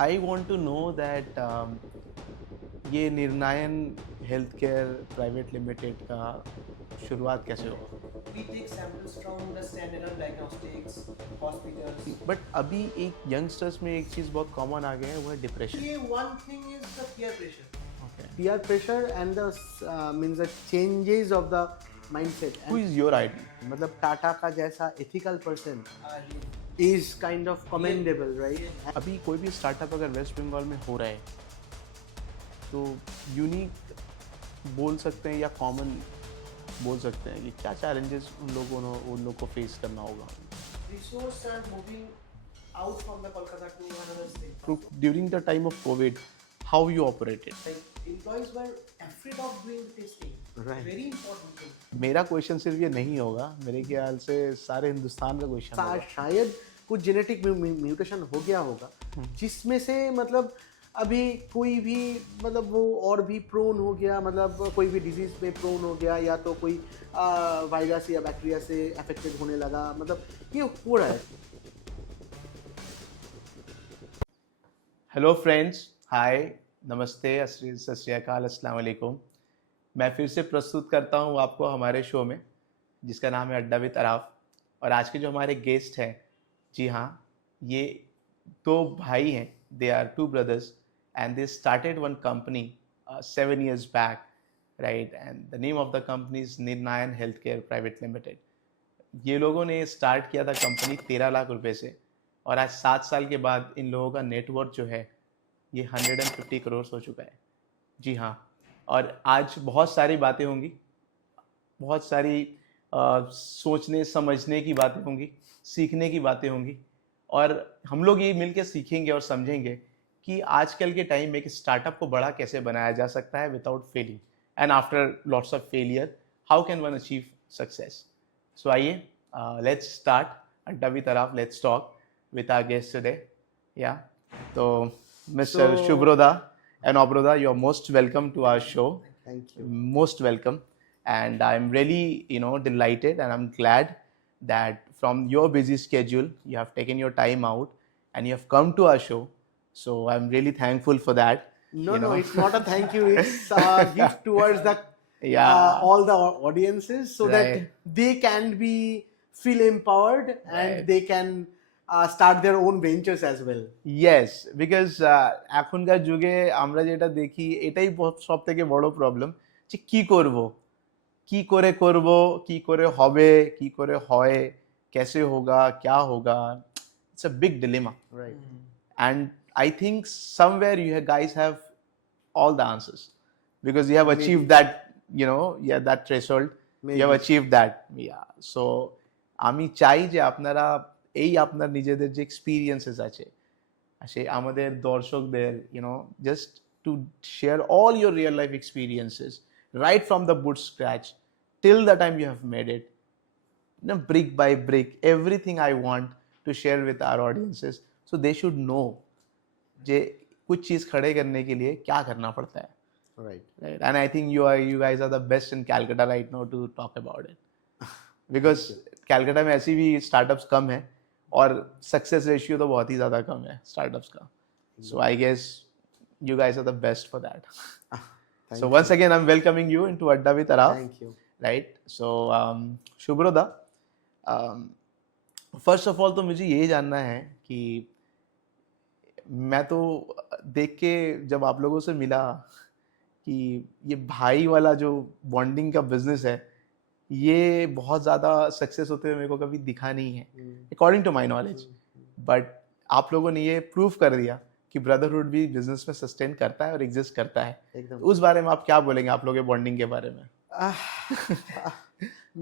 I want to know that ये Nirnayan health care private limited का शुरुआत कैसे हुआ? We take samples from the standalone diagnostics, hospitals. But अभी एक यंगस्टर्स में एक चीज़ बहुत कॉमन आ गया है, वो है डिप्रेशन. ये one thing is the peer pressure. Okay. Peer pressure and the means the changes of the mindset. Who is your idol? मतलब टाटा का जैसा ethical person Uh, is kind of commendable, right? अभी कोई भी स्टार्टअप अगर waste Bengal में हो रहा है तो यूनिक बोल सकते हैं या कॉमन बोल सकते हैं कि क्या चैलेंजेस उन लोगों को फेस करना होगा. resources are moving out from the Kolkata to another state. So during the time of COVID, how you operated? Like employees were afraid of doing testing. Right. Very important thing. मेरा question सिर्फ ये नहीं होगा, मेरे ख्याल से सारे हिंदुस्तान का क्वेश्चन होगा. शायद कुछ जेनेटिक म्यूटेशन हो गया होगा जिसमें से मतलब अभी कोई भी मतलब वो और भी प्रोन हो गया, मतलब कोई भी डिजीज में प्रोन हो गया या तो कोई वायरस या बैक्टीरिया से अफेक्टेड होने लगा, मतलब ये हो रहा है. हेलो फ्रेंड्स, हाय, नमस्ते, सत श्री अकाल, अस्सलाम वालेकुम. मैं फिर से प्रस्तुत करता हूँ आपको हमारे शो में जिसका नाम है अड्डा विद अराफ. और आज के जो हमारे गेस्ट हैं, जी हाँ, ये दो भाई हैं. They are two brothers and they started one company 7 years back, right. And the name of the company is Nirnayan health care private limited. ये लोगों ने स्टार्ट किया था कंपनी 13 लाख रुपए से, और आज 7 साल के बाद इन लोगों का नेटवर्थ जो है ये 150 करोड़ हो चुका है. जी हाँ, और आज बहुत सारी बातें होंगी, बहुत सारी सोचने समझने की बातें होंगी, सीखने की बातें होंगी, और हम लोग ये मिलकर सीखेंगे और समझेंगे कि आजकल के टाइम में एक स्टार्टअप को बड़ा कैसे बनाया जा सकता है without failing, and after lots of failure how can one achieve success. So आइए, let's start adda with Araf. Let's talk with our guest today. Yeah. So, Mr. Shubroda and Obroda, you're most welcome to our show. Thank you. Most welcome. And I'm really, delighted, and I'm glad that from your busy schedule, you have taken your time out and you have come to our show. So I'm really thankful for that. No, it's not a thank you. It's a gift towards the all the audiences so Right. that they can be feel empowered and Right. they can start their own ventures as well. Yes, because এখনকার যুগে আমরা যেটা দেখি এটাই সব থেকে বড় problem, যে কি করব, কি করে করব, কি করে হবে, কি করে হয়, कैसे होगा, क्या होगा. It's a big dilemma. Right. And I think somewhere you guys have all the answers because you have achieved that, that threshold. You have achieved that. Yeah. So আমি চাই যে আপনারা এই আপনার নিজেদের যে এক্সপিরিয়েন্সেস আছে সে আমাদের দর্শকদের just to share all your real life experiences right from the boot scratch till the time you have made it, brick by brick, everything I want to share with our audiences so they should know जे कुछ चीज़ खड़े करने के लिए क्या करना पड़ता है. Right. Right. And I think you guys are the best in Calcutta right now to talk about it. Because Calcutta में ऐसी भी स्टार्टअप्स कम है और सक्सेस रेशियो तो बहुत ही ज़्यादा कम है स्टार्टअप्स का. So I guess you guys are the best for that. So once again, I'm welcoming you into Adda with Araf. Thank you. Right. So Shubroda, first of all तो मुझे ये जानना है कि मैं तो देख के जब आप लोगों से मिला कि ये भाई वाला जो बॉन्डिंग का बिजनेस है ये बहुत ज़्यादा सक्सेस होते हुए मेरे को कभी दिखा नहीं है according to my knowledge. But आप लोगों ने ये प्रूव कर दिया कि ब्रदरहुड भी बिजनेस में सस्टेन करता है और एग्जिस्ट करता है. एकदम. उस बारे में आप क्या बोलेंगे, आप लोगों के बॉन्डिंग के बारे में?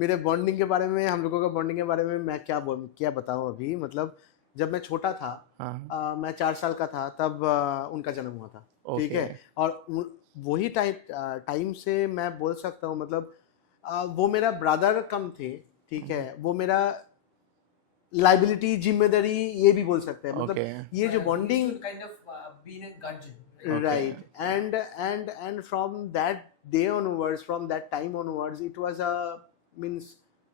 मेरे बॉन्डिंग के बारे में, हम लोगों का बॉन्डिंग के बारे में मैं क्या बताऊं अभी. मतलब जब मैं छोटा था, मैं 4 साल का था तब उनका जन्म हुआ था. ठीक है. और वही टाइम से मैं बोल सकता हूँ, मतलब वो मेरा ब्रदर कम थे. ठीक है. वो मेरा लाइबिलिटी, जिम्मेदारी, ये भी बोल सकते हैं. मतलब ये जो bonding kind of being a guardian. right. And from that day onwards, from that time onwards, it was a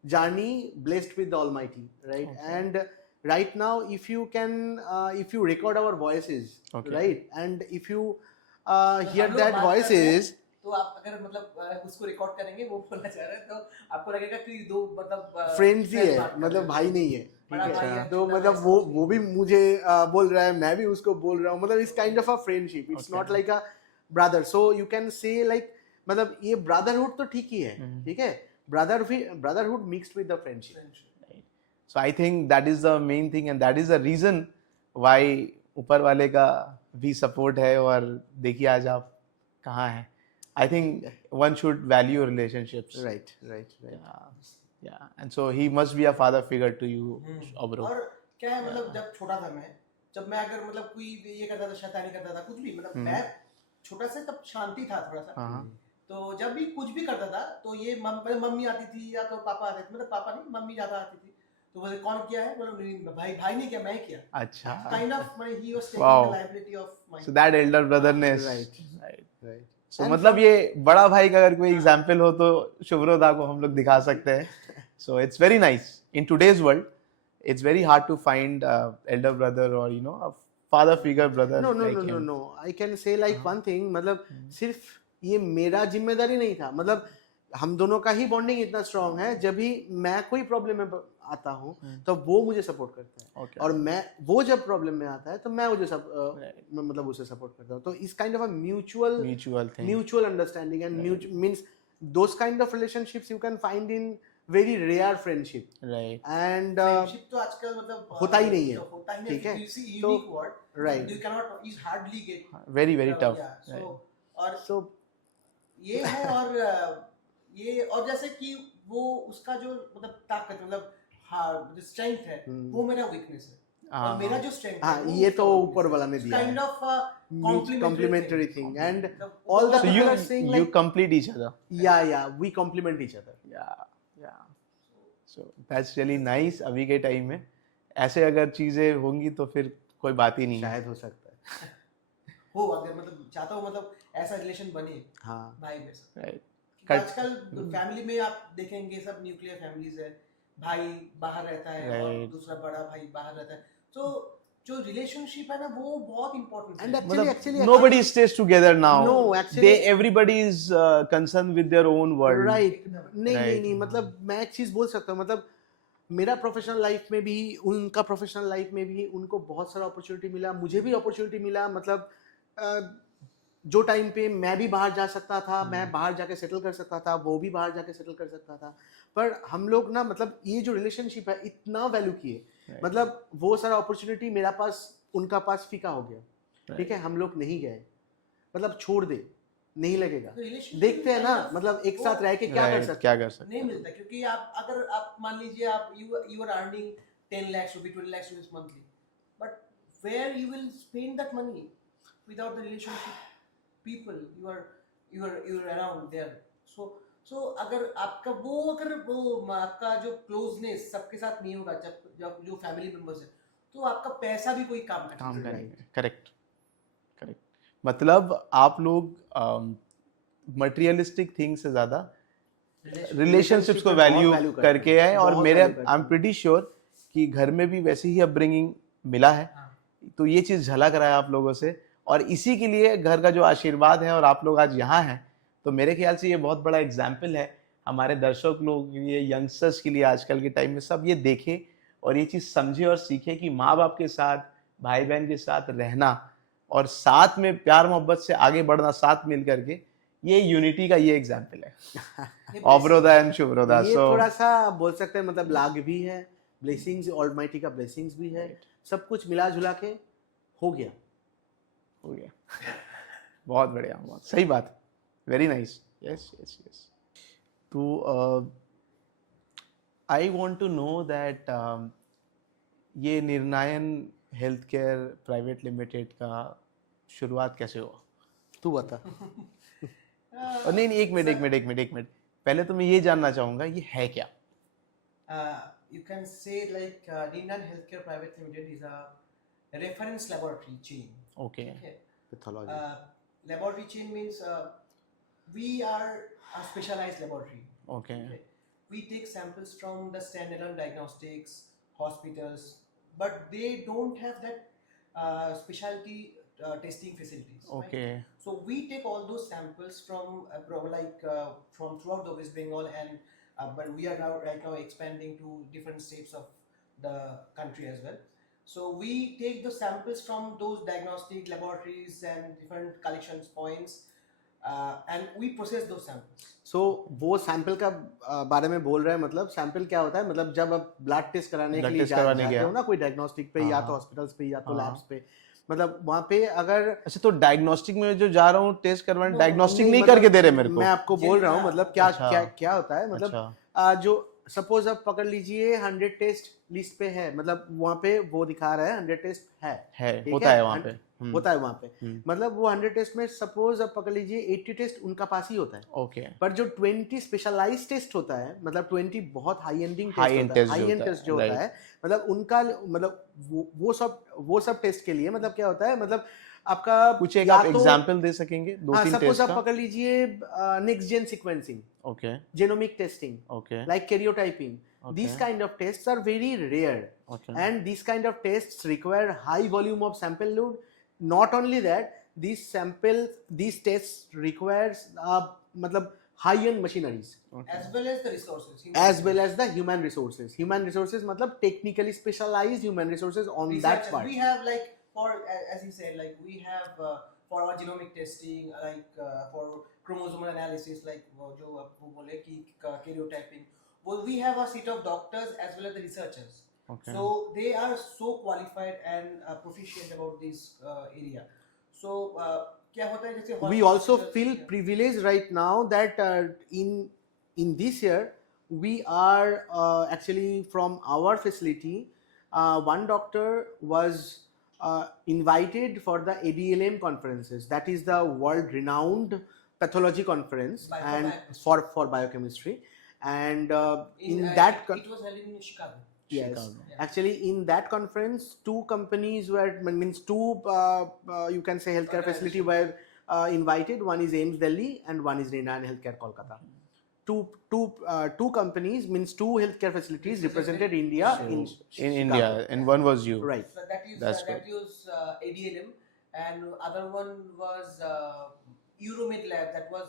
journey blessed with the Almighty, right? And right now if you record our voices, Okay. right, and if you तो hear हम लोग that बात करते हैं, voices, तो आप अगर मतलब उसको रिकॉर्ड करेंगे, वो बोलना चाह रहे हैं, तो आपको लगेगा कि दो मतलब फ्रेंड्स ही friends है, बात कर रहे मतलब हैं, भाई नहीं है, बड़ा ठीक भाई है, है, तो छोटा मतलब भाई, वो सब कुछ वो भी नहीं। मुझे बोल रहा है, मैं भी उसको बोल रहा हूँ, मतलब इस kind of a friendship, it's Okay. Not like a brother, so you can say like, मतलब ये ब्रदरहुड तो ठीक ही है, ठीक है, brotherhood mixed with the friendship. Right. So I think that is the main thing and that is the reason why ऊपर वाले का भी सपोर्ट है और देखिए आज आप कहाँ हैं. I think one should value relationships. Right. Yeah. And so he must be a father figure to you, Obro. और क्या है, मतलब जब छोटा था मैं, जब मैं अगर मतलब कोई ये करता था, शैतानी करता था, कुछ भी, मतलब मैं छोटा से तब शांति था थोड़ा सा, हाँ. तो जब भी कुछ भी करता था, तो ये मम्मी आती थी या तो पापा आते थे, मतलब पापा नहीं, मम्मी ज्यादा आती थी, तो बोले कौन किया है, बोले भाई ने किया, मैं किया, अच्छा. Kind of he was taking Wow. The liability of my. So that elder brotherness. Right. So And मतलब ये बड़ा भाई का अगर कोई एग्जाम्पल हो तो शुभ्रोदा को हम लोग दिखा सकते हैं. So it's very nice. In today's world, it's very hard to find elder brother or a father figure brother like him. No. I can say like one thing, मतलब सिर्फ ये मेरा जिम्मेदारी नहीं था, मतलब हम दोनों का ही बॉन्डिंग इतना स्ट्रांग है, जब भी मैं कोई प्रॉब्लम में आता हूँ तो वो मुझे सपोर्ट करता है, Okay. और वो जब प्रॉब्लम में आता है तो मैं Right. मतलब उसे सपोर्ट करता हूँ, तो इस kind of a Mutual thing. mutual understanding and means those kind of relationships you can find in very rare friendship, Right. and friendship तो आजकल मतलब होता ही नहीं है, होता ही ठीक है, you see तो unique word, right. you cannot, you hardly get, Very tough. yeah, so Right. और so ये है, और ये, और जैसे कि वो उसका जो मतलब ताकत, मतलब हाँ, जो स्ट्रेंथ है, वो मेरा वीकनेस है, और मेरा जो स्ट्रेंथ हाँ, है, ये तो ऊपर वाला ने दिया काइंड है, of complimentary thing, and all the So people are saying you like, complete each other. yeah, we complement each other. Yeah. So that's really nice. अभी के टाइम में ऐसे अगर चीजें होंगी तो फिर कोई बात ही नहीं है. शायद हो सकता है. हो, अगर मतलब चाहता हूँ, मतलब ऐसा रिलेशन बने हाँ. भाई में से. Right. आजकल फैमिली में आप देखेंगे सब न्यूक्लियर फैमिलीज है, भाई बाहर रहता है और Right. दूसरा बड़ा भाई बाहर रहता है, तो जो रिलेशनशिप है ना, वो बहुत इंपॉर्टेंट And है. actually Nobody stays together now. No, actually- everybody is concerned with their own world. Right. नहीं Right. नहीं, मतलब मैं एक चीज बोल सकता हूँ, मतलब मेरा प्रोफेशनल लाइफ में भी, उनका प्रोफेशनल लाइफ में भी, उनको बहुत सारा अपॉर्चुनिटी मिला, मुझे भी अपॉर्चुनिटी मिला, मतलब जो टाइम पे मैं भी बाहर जा सकता था, मैं बाहर जाके सेटल कर सकता था, वो भी बाहर जाके सेटल कर सकता था, पर हम लोग ना, मतलब ये जो रिलेशनशिप है इतना वैल्यू किए, मतलब वो सारा अपॉर्चुनिटी मेरा पास, उनका पास फीका हो गया, ठीक है, हम लोग नहीं गए, मतलब छोड़ दे, नहीं लगेगा, Relationship देखते हैं ना, kind of मतलब एक वो साथ रह के क्या कर Right. सकते क्या कर सकते नहीं मिलता, क्योंकि आप अगर आप मान लीजिए आप you are earning 10 lakhs rupees, 20 lakhs rupees monthly, but where you will spend that money without the relationship people you are around there, so अगर आपका आपका जो क्लोजनेस सबके साथ नहीं होगा, जब जो फैमिली मेंबर्स है, तो आपका पैसा भी कोई काम नहीं काम करेगा. करेंगे. करेक्ट. मतलब आप लोग मटेरियलिस्टिक थिंग से ज्यादा रिलेशनशिप्स को पे बहुत वैल्यू value करते करके हैं, है, और बहुत मेरे value करते आई एम हैं. प्रीटी श्योर कि घर में भी वैसे ही अपब्रिंगिंग मिला है, तो ये चीज झलक रहा है आप लोगों से, और इसी के लिए घर का जो आशीर्वाद है और आप लोग आज यहाँ हैं, तो मेरे ख्याल से ये बहुत बड़ा एग्जाम्पल है हमारे दर्शक लोग के लिए, यंगस्टर्स के लिए, आजकल के टाइम में सब ये देखें और ये चीज़ समझे और सीखे कि माँ बाप के साथ, भाई बहन के साथ रहना और साथ में प्यार मोहब्बत से आगे बढ़ना, साथ मिल करके, ये यूनिटी का ये एग्जाम्पल है. ऑब्रोदा एंड शुभ्रोदा. ये सो थोड़ा सा बोल सकते हैं, मतलब लाग भी है, ब्लेसिंग्स, ऑलमाइटी का ब्लेसिंग्स भी है, सब कुछ मिला जुला के हो गया. बहुत बढ़िया, बहुत सही बात. Very nice. यस. तो I want to know that ये Nirnayan health care private limited का शुरुआत कैसे हुआ? तू बता. और नहीं, एक मिनट, पहले तो मैं ये जानना चाहूंगा ये है क्या? You can say like Rinnan Healthcare Private Limited is a reference laboratory chain. Okay. Pathology. Laboratory chain means we are a specialized laboratory. Okay. We take samples from the standalone diagnostics, hospitals, but they don't have that specialty testing facilities. Right? Okay. So we take all those samples from from throughout the West Bengal, and but we are now right now expanding to different states of the country as well. So we take the samples from those diagnostic laboratories and different collections points, and we process those samples. सो वो sample का बारे में बोल रहे हैं, मतलब sample क्या होता है, मतलब जब आप ब्लड टेस्ट कराने के Blood लिए test करवाने जाते गया। हो ना कोई डायग्नोस्टिक पे, या हाँ। तो हॉस्पिटल्स पे या तो हाँ। लैब्स पे, मतलब वहाँ पे अगर अच्छा, तो डायग्नोस्टिक में जो जा रहा हूँ टेस्ट करवाने, No, डायग्नोस्टिक नहीं, नहीं मतलब करके दे रहे मेरे को। मैं आपको बोल रहा हूँ, हाँ, मतलब क्या अच्छा। क्या क्या होता है, मतलब अच्छा। जो सपोज आप पकड़ लीजिए 100 टेस्ट लिस्ट पे है, मतलब वहाँ पे वो दिखा रहा है 100 टेस्ट है, ठीक होता है वहाँ पे। होता है वहाँ पे, हम्म। मतलब वो 100 टेस्ट में सपोज आप पकड़ लीजिए 80 टेस्ट उनका पास ही होता है, ओके। पर जो 20 स्पेशलाइज्ड टेस्ट होता है, मतलब 20 बहुत high ending High end test जो हाई एंड होता है, टेस्ट जो होता right. है, मतलब उनका, मतलब वो सब टेस्ट के लिए, मतलब क्या होता है, मतलब आपका कुछ एक या आप तो- एग्जांपल दे सकेंगे, दो हाँ, तीन सपोज टेस्ट आप का? पकड़ लीजिए next gen sequencing, okay. genomic testing, okay. like karyotyping. Okay. These kind of tests are very rare, Okay. and these kind of tests require high volume of sample load. Not only that, these tests requires मतलब high-end machineries, As well as the resources. as well as the human resources. Human resources मतलब technically specialized human resources on that Researchers. part. We have like for as you said, like we have for our genomic testing, like for chromosomal analysis, like जो आपको बोले कि karyotyping. Well, we have a set of doctors as well as the researchers. Okay. So they are so qualified and proficient about this area. So क्या होता है जैसे We also hospitals- feel yeah. privileged right now that in this year we are actually from our facility, one doctor was invited for the ADLM conferences, that is the world renowned pathology conference, For and biochemistry. for biochemistry, and in it was held in Chicago. yes, Chicago. Yeah. actually in that conference 2 companies were, means 2 you can say healthcare facility were invited. One is AIIMS Delhi and one is Radiant Healthcare Kolkata. Two companies, means 2 healthcare facilities represented India in In India, and one was you. right. So That's that was ADLM, and other one was Euromed Lab that was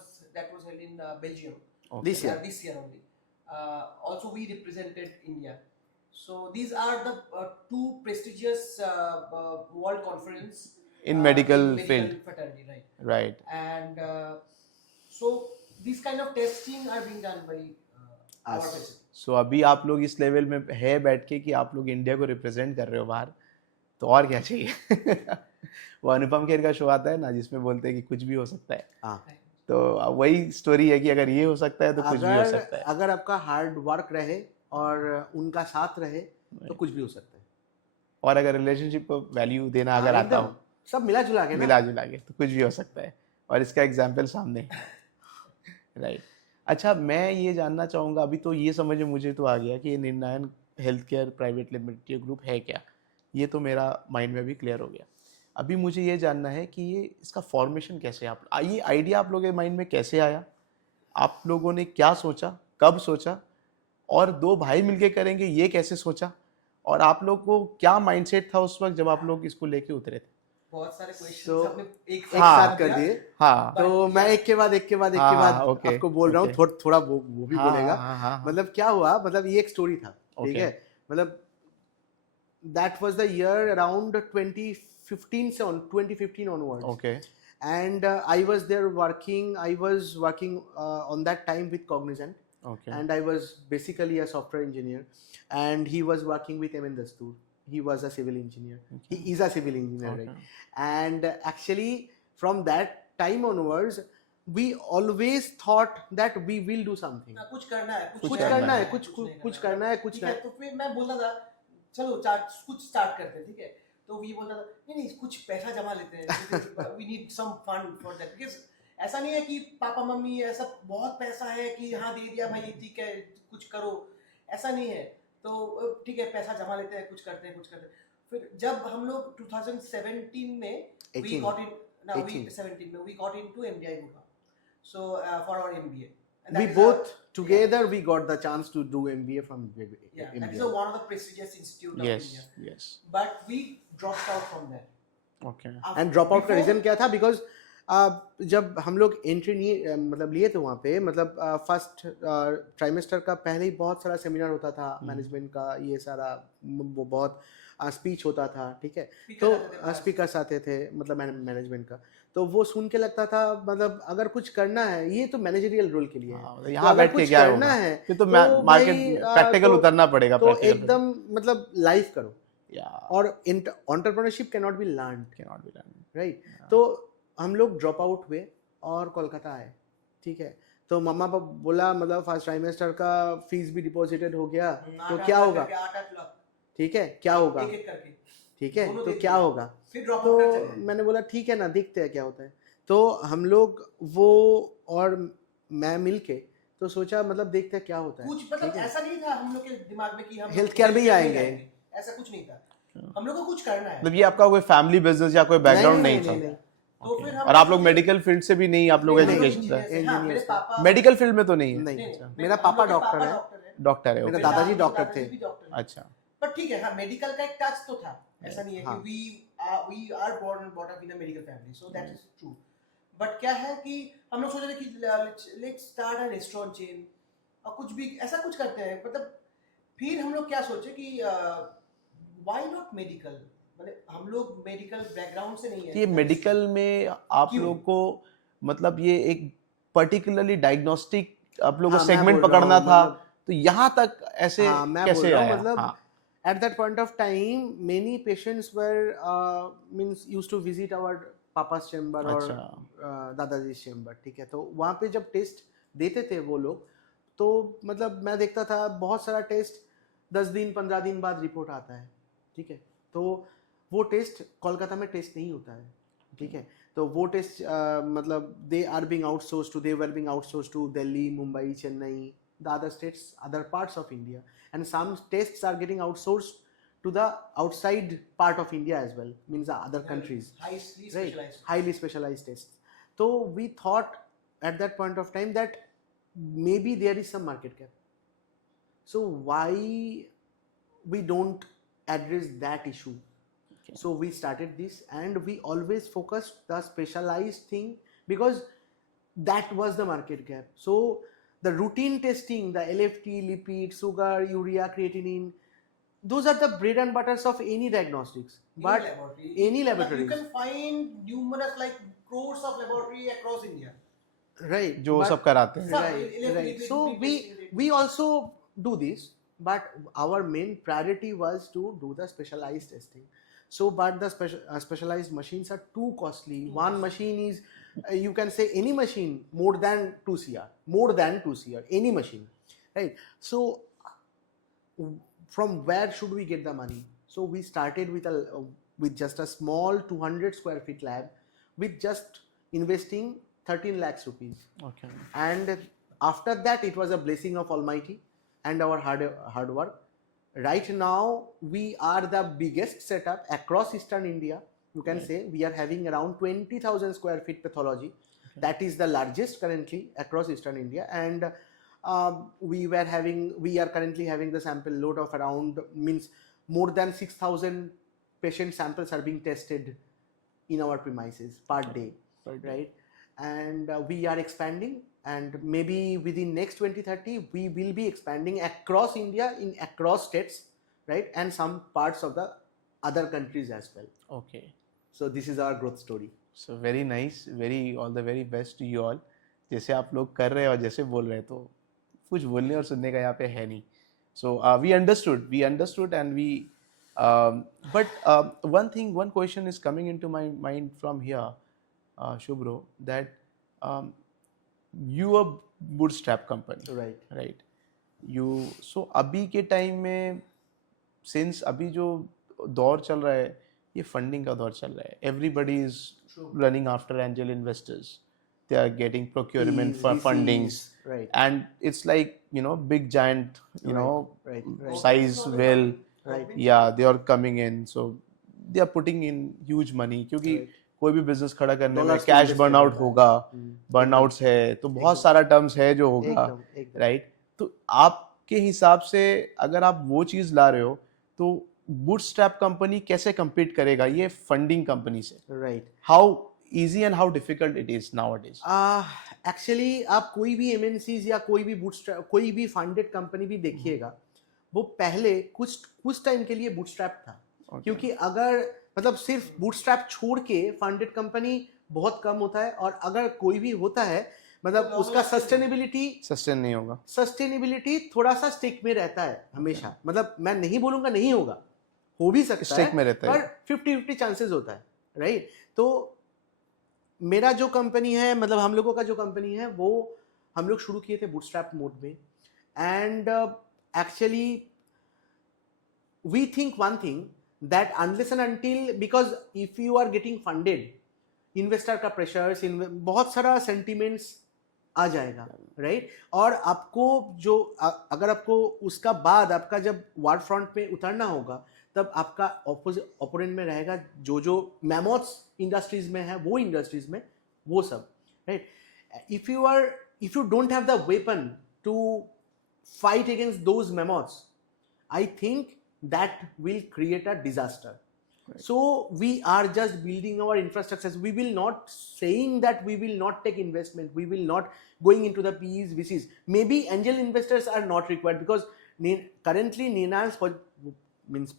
held in Belgium. Okay. This year. This year only. Also, we represented India. So these are the 2 prestigious world conference In medical in field. fraternity, right? Right. And so these kind of testing are being done by our Us. facility. सो अभी आप लोग इस level में है बैठ के कि आप लोग इंडिया को रिप्रेजेंट कर रहे हो बाहर, तो और क्या चाहिए? वो अनुपम खेर का शो आता है ना जिसमें बोलते हैं कि कुछ भी हो सकता है, हाँ. तो वही स्टोरी है कि अगर ये हो सकता है तो कुछ भी हो सकता है। अगर आपका हार्ड वर्क रहे और उनका साथ रहे तो कुछ भी हो सकता है, और अगर रिलेशनशिप को वैल्यू देना अगर आता एकदम हो, सब मिला जुला के ना, मिला जुला के, तो कुछ भी हो सकता है, और इसका एग्जाम्पल सामने है। राइट। अच्छा, मैं ये जानना चाहूँगा, अभी तो ये समझ में मुझे तो आ गया कि ये निर्णायक health care private limited group है क्या, ये तो मेरा माइंड में भी क्लियर हो गया। अभी मुझे ये जानना है कि ये इसका फॉर्मेशन कैसे, आप ये आइडिया आप लोगों के माइंड में कैसे आया, आप लोगों ने क्या सोचा, कब सोचा, और 2 भाई मिलके करेंगे ये कैसे सोचा, और आप लोग को क्या माइंडसेट था उस वक्त जब आप लोग इसको लेके उतरे थे? बहुत सारे क्वेश्चंस So, आपने एक साथ कर दिए। हाँ, तो मैं एक के बाद okay, आपको बोल रहा हूँ, okay. थोड़ा वो भी बोलेगा। हाँ। मतलब क्या हुआ, मतलब ये एक स्टोरी था, ठीक Okay. है, मतलब that was the year around 2015 onwards, okay. and I was working on that time with Cognizant, okay. and I was basically a software engineer, and he was working with M.N. Dastoor. He was a civil engineer. He is a civil engineer, Okay. right? And actually from that time onwards we always thought that we will do something. कुछ करना है, कुछ करना करना है, है, कुछ करना है, कुछ ठीक है। नहीं। तो फिर मैं बोलता था चलो कुछ स्टार्ट करते हैं, ठीक है। तो ये बोलता था नहीं कुछ पैसा जमा लेते हैं, we need some fund for that, because ऐसा नहीं है कि पापा मम्मी ऐसा बहुत पैसा है कि हाँ दे दिया भाई ठीक है कुछ करो, ऐसा नहीं है। तो ठीक है पैसा जमा लेते हैं, कुछ करते हैं। फिर जब हम लोग 2017 में we got in 17 में we got into MDI Gurgaon, so for our MBA, And we that is both together we got the chance to do MBA from that is MBA. one of the prestigious institute of yes, India. yes. But we dropped out from there. Okay. And drop out का Before- reason क्या था? Because जब हम लोग entry नहीं मतलब लिए थे वहाँ पे, मतलब फर्स्ट ट्राइमेस्टर का पहले ही बहुत सारा सेमिनार होता था मैनेजमेंट का, ये सारा वो बहुत स्पीच होता था, ठीक है, तो स्पीकर्स आते थे मतलब मैनेजमेंट का, तो वो सुन के लगता था मतलब अगर कुछ करना है ये तो मैनेजरियल रोल के लिए है, हाँ, तो यहाँ अगर बैठ के कुछ क्या करना होगा? है ये तो भाई, मार्केट प्रैक्टिकल तो- उतरना पड़ेगा, तो practical एकदम मतलब लाइव करो, या और entrepreneurship can not be learn, can not be done. Right. तो हम लोग ड्रॉप आउट हुए और कोलकाता आए, ठीक है, तो मम्मा पापा बोला मतलब फर्स्ट ट्राइमेस्टर का फीस भी डिपॉजिटेड हो गया, तो क्या होगा, 8 लाख ठीक है, क्या होगा, एक एक करके, ठीक है, दोनों तो दे क्या दिए। होगा, फिर ड्रॉप तो आउट कर चले। मैंने बोला ठीक है ना, देखते हैं क्या होता है। तो हम लोग वो और मैं मिलके तो सोचा मतलब देखते हैं क्या होता है, कुछ मतलब ठीक है? ऐसा नहीं था हम लोग के दिमाग में कि हम Healthcare में ही आएंगे। ऐसा कुछ नहीं था, हम लोग को कुछ करना है। मतलब ये आपका कोई फैमिली बिजनेस या कोई बैकग्राउंड नहीं था? नहीं। तो फिर हम और आप लोग मेडिकल फील्ड से भी नहीं, आप लोग नहीं, एजुकेशन engineer से? से, हाँ, मेरे engineer पापा मेडिकल फील्ड में तो नहीं है? नहीं, नहीं, अच्छा। नहीं, मेरा हम पापा लोग के डॉक्टर है, डॉक्टर है। डॉक्टर है, मेरा ओके। दादाजी डॉक्टर दादाजी थे। भी डॉक्टर है। अच्छा, पर ठीक है, हाँ, मेडिकल का एक टच तो था, ऐसा नहीं है हाँ। कि we are born and brought up in a medical family, so that is true. But क्या है कि हम लोग सोच रहे थे कि let's start a restaurant chain और कुछ भी ऐसा कुछ करते हैं, मतलब फिर हम लोग क्या सोचे कि व्हाई नॉट मेडिकल, मतलब हम लोग मेडिकल बैकग्राउंड से नहीं है। ये मेडिकल में आप क्यों? लोग को मतलब ये एक पर्टिकुलरली डायग्नोस्टिक आप लोग को हाँ, मैं सेगमेंट बोल रहा पकड़ना हूँ, था, मतलब- तो यहाँ तक ऐसे हाँ, मैं बोल कैसे रहा हूँ, आया? मतलब हाँ, at that point of time many patients were means used to visit our papa's chamber और अच्छा। दादाजी chamber, ठीक है, तो वहाँ पे जब टेस्ट देते थे वो लोग, तो मतलब मैं देखता था बहुत सारा टेस्ट 10 दिन 15 दिन बाद रिपोर्ट आता है, ठीक है, तो वो टेस्ट कोलकाता में टेस्ट नहीं होता है, ठीक है, तो वो टेस्ट मतलब they are being outsource to, they were being outsource to Delhi, Mumbai, Chennai, the other states, other parts of India, and some tests are getting outsourced to the outside part of India as well, means the other countries, highly right? specialized. Highly specialized tests. So we thought at that point of time that maybe there is some market gap. So why we don't address that issue? Okay. So we started this, and we always focused the specialized thing because that was the market gap. So the routine testing, the LFT, lipid, sugar, urea, creatinine, those are the bread and butters of any diagnostics. But any laboratories. You can find numerous like crores of laboratory across India. right, जो but- सब कराते हैं। right. So we also do this, but our main priority was to do the specialized testing. So, but the specialized machines are too costly. One machine is, you can say any machine more than 2 CR, more than 2 CR, any machine, right? So, from where should we get the money? So we started with just a small 200 square feet lab, with just investing 13 lakhs rupees. Okay. And after that, it was a blessing of Almighty and our hard work. Right now, we are the biggest setup across Eastern India. You can say we are having around 20,000 square feet pathology. Okay. That is the largest currently across Eastern India. And we are currently having the sample load of around, means more than 6,000 patient samples are being tested in our premises per day, right? And we are expanding, and maybe within next 2030 we will be expanding across India, in across states, right, and some parts of the other countries as well. Okay. So this is our growth story. So very nice, very all the very best to you all. जैसे आप लोग कर रहे हैं और जैसे बोल रहे हैं, तो कुछ बोलने और सुनने का यहाँ पे है नहीं. So we understood and we but one question is coming into my mind from here, Shubhro, that you are bootstrap company, right? You so अभी के टाइम में, since अभी जो दौर चल रहा है, ये फंडिंग का दौर चल रहा है. Everybody is running after angel investors. They are getting procurement for fundings, right? And it's like, big giant, right. size well, Right. yeah, they are coming in, so they are putting in huge money, क्योंकि कोई भी business खड़ा करने में Dollars cash invest burn करना out होता है। होगा, बर्न एकदम, आउट्स है, तो बहुत एकदम, सारा टर्म्स है जो होगा, एकदम, एकदम। राइट? तो आपके हिसाब से अगर आप वो चीज ला रहे हो तो बूटस्ट्रैप कंपनी कैसे compete करेगा ये फंडिंग कंपनी से? Right. How easy and how difficult it is nowadays? Actually आप कोई भी एमएनसीज या कोई भी फंडेड कंपनी भी देखिएगा, वो पहले कुछ कुछ टाइम के लिए बूटस्ट्रैप था। क्योंकि अगर मतलब सिर्फ बूटस्ट्रैप छोड़ के फंडेड कंपनी बहुत कम होता है, और अगर कोई भी होता है मतलब तो उसका long सस्टेन नहीं होगा। सस्टेनेबिलिटी थोड़ा सा स्टिक में रहता है हमेशा। मतलब मैं नहीं बोलूंगा नहीं होगा, हो भी सकता Stick है, में रहता है। पर 50-50 चांसेस होता है, राइट? तो मेरा जो कंपनी है, मतलब हम लोगों का जो कंपनी है, वो हम लोग शुरू किए थे बूटस्ट्रैप मोड में। And actually we think one thing that unless and until, because if you are getting funded, investor का प्रेशर्स, बहुत सारा सेंटिमेंट्स आ जाएगा, राइट? और आपको जो अगर आपको उसका बाद आपका जब वार फ्रंट पे उतरना होगा, तब आपका ओपोनेंट में रहेगा जो मैमोथ्स इंडस्ट्रीज में है, वो इंडस्ट्रीज में वो सब, right? If you don't have the weapon to fight against those mammoths, I think that will create a disaster. Right. So we are just building our infrastructures. We will not saying that we will not take investment. We will not going into the PEs, VCs. Maybe angel investors are not required because currently Ninan's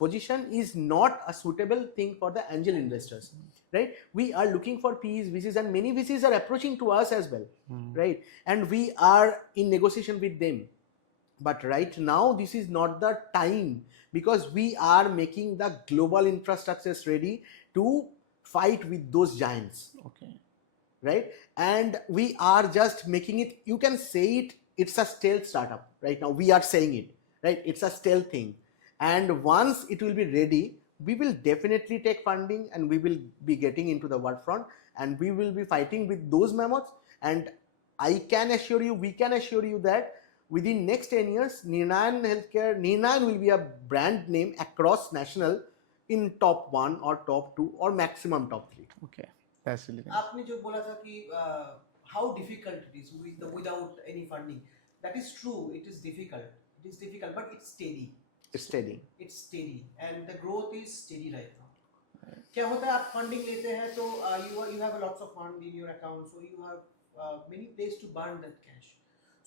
position is not a suitable thing for the angel investors, right? We are looking for PEs, VCs, and many VCs are approaching to us as well, right? And we are in negotiation with them. But right now, this is not the time, because we are making the global infrastructures ready to fight with those giants. Okay. Right? And we are just making it, you can say it, it's a stealth startup. Right now, we are saying it, right? It's a stealth thing. And once it will be ready, we will definitely take funding and we will be getting into the war front and we will be fighting with those mammoths. And I can assure you, we can assure you that within next 10 years, Ninan Healthcare, Ninan will be a brand name across national in top 1 or top 2 or maximum top 3. Okay. That's really nice. आपने जो बोला था कि how difficult it is without any funding, that is true. It is difficult, but it's steady. It's steady. It's steady, and the growth is steady right now. क्या होता है, आप funding लेते हैं तो you have lots of fund in your account, so you have many places to burn that cash.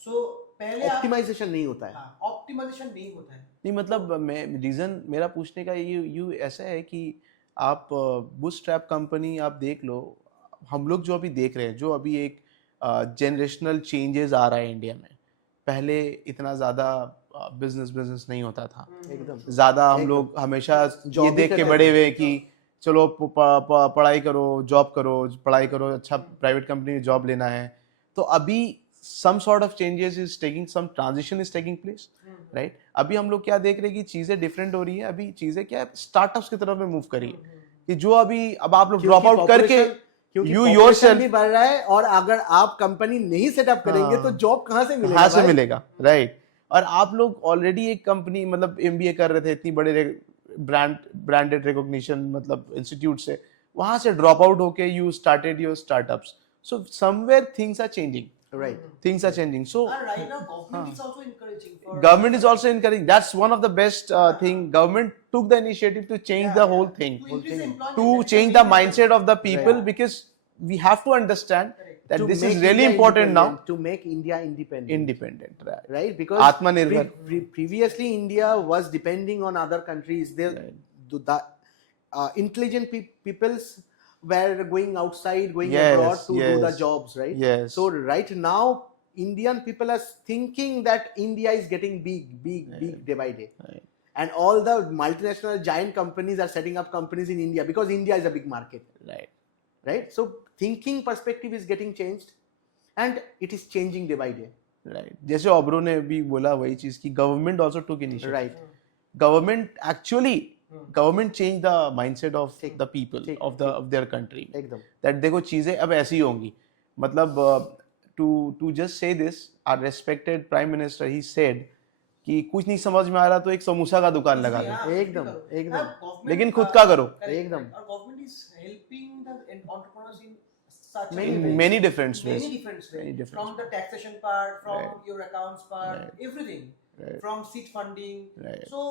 So पहले optimisation नहीं होता है। ऑप्टिमाइजेशन नहीं होता है। नहीं, मतलब मैं रीजन मेरा पूछने का ये ऐसा है कि आप बूटस्ट्रैप कंपनी आप देख लो, हम लोग जो अभी देख रहे हैं, जो अभी एक जनरेशनल चेंजेस आ रहा है इंडिया में। पहले इतना ज़्यादा बिजनेस नहीं होता था, एकदम ज़्यादा हम लोग हमेशा ये देख के बड़े हुए कि चलो पढ़ाई करो, जॉब करो, पढ़ाई करो, अच्छा प्राइवेट कंपनी में जॉब लेना है। तो अभी some sort of changes is taking, some transition is taking place, right? अभी हम लोग क्या देख रहे हैं कि चीजें डिफरेंट हो रही है। अभी चीजें क्या स्टार्टअप्स की तरफ में मूव करी है कि जो अभी अब आप लोग ड्रॉप आउट करके यू योरसेल्फ भी बढ़ रहा है, और अगर आप कंपनी नहीं सेटअप करेंगे तो जॉब कहाँ से मिलेगा? राइट? और आप लोग ऑलरेडी एक कंपनी मतलब एमबीए कर रहे थे इतनी बड़े ब्रांडेड रिकॉग्निशन मतलब इंस्टीट्यूट से, वहां से ड्रॉप आउट होके you started your startups. So somewhere things are changing. Right. Things are changing. So right now government is also encouraging for government is also encouraging. That's one of the best thing. Government took the initiative to change the whole thing, to increase employment, to change the mindset of the people, Right. because we have to understand that To this make is really India important now. to make India independent. Right? Right? Because Atmanirbhar. previously India was depending on other countries. The intelligent peoples were going outside, going abroad to do the jobs, right? Yes. So right now, Indian people are thinking that India is getting big day by day. Right. And all the multinational giant companies are setting up companies in India because India is a big market. Right. Right? So thinking perspective is getting changed and it is changing day by day. Right. जैसे ओब्रो ने भी बोला वही चीज की government also took initiative. Right. Government changed the mindset of the people of their country. एकदम. That देखो चीजें अब ऐसी होंगी, मतलब to just say this, our respected prime minister, he said कि कुछ नहीं समझ में आ रहा तो एक समोसा का दुकान लगा दो, हाँ, एकदम, करो। एकदम। हाँ, government, लेकिन खुद का करो। correct, एकदम। correct. और government is helping the entrepreneurs in such a Many way. ways. Many different ways. Many different ways. Many different From the ways. taxation part, from Right. your accounts part, Right. everything. Right. From seed funding. Right. So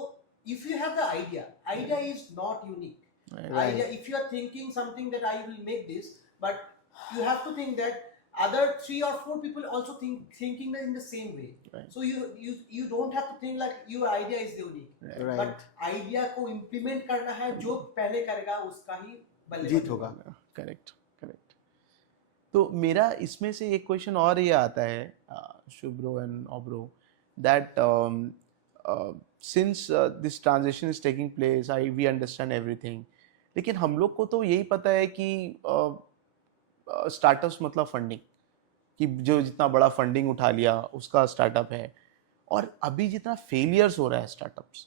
if you have the idea is not unique. Right. Idea, if you are thinking something that I will make this, but you have to think that other 3 or 4 people also thinking that in the same way. Right. So you don't have to think like your idea is unique. Right. But idea को implement करना है, जो पहले करेगा उसका ही बल्ले जीत होगा। Correct correct. तो मेरा इसमें से एक क्वेश्चन और ये आता है Shubhro and Obro, that since this transition is taking place, we understand everything, लेकिन हम लोग को तो यही पता है कि स्टार्टअप्स मतलब फंडिंग, कि जो जितना बड़ा फंडिंग उठा लिया उसका स्टार्टअप है, और अभी जितना फेलियर्स हो रहा है स्टार्टअप्स,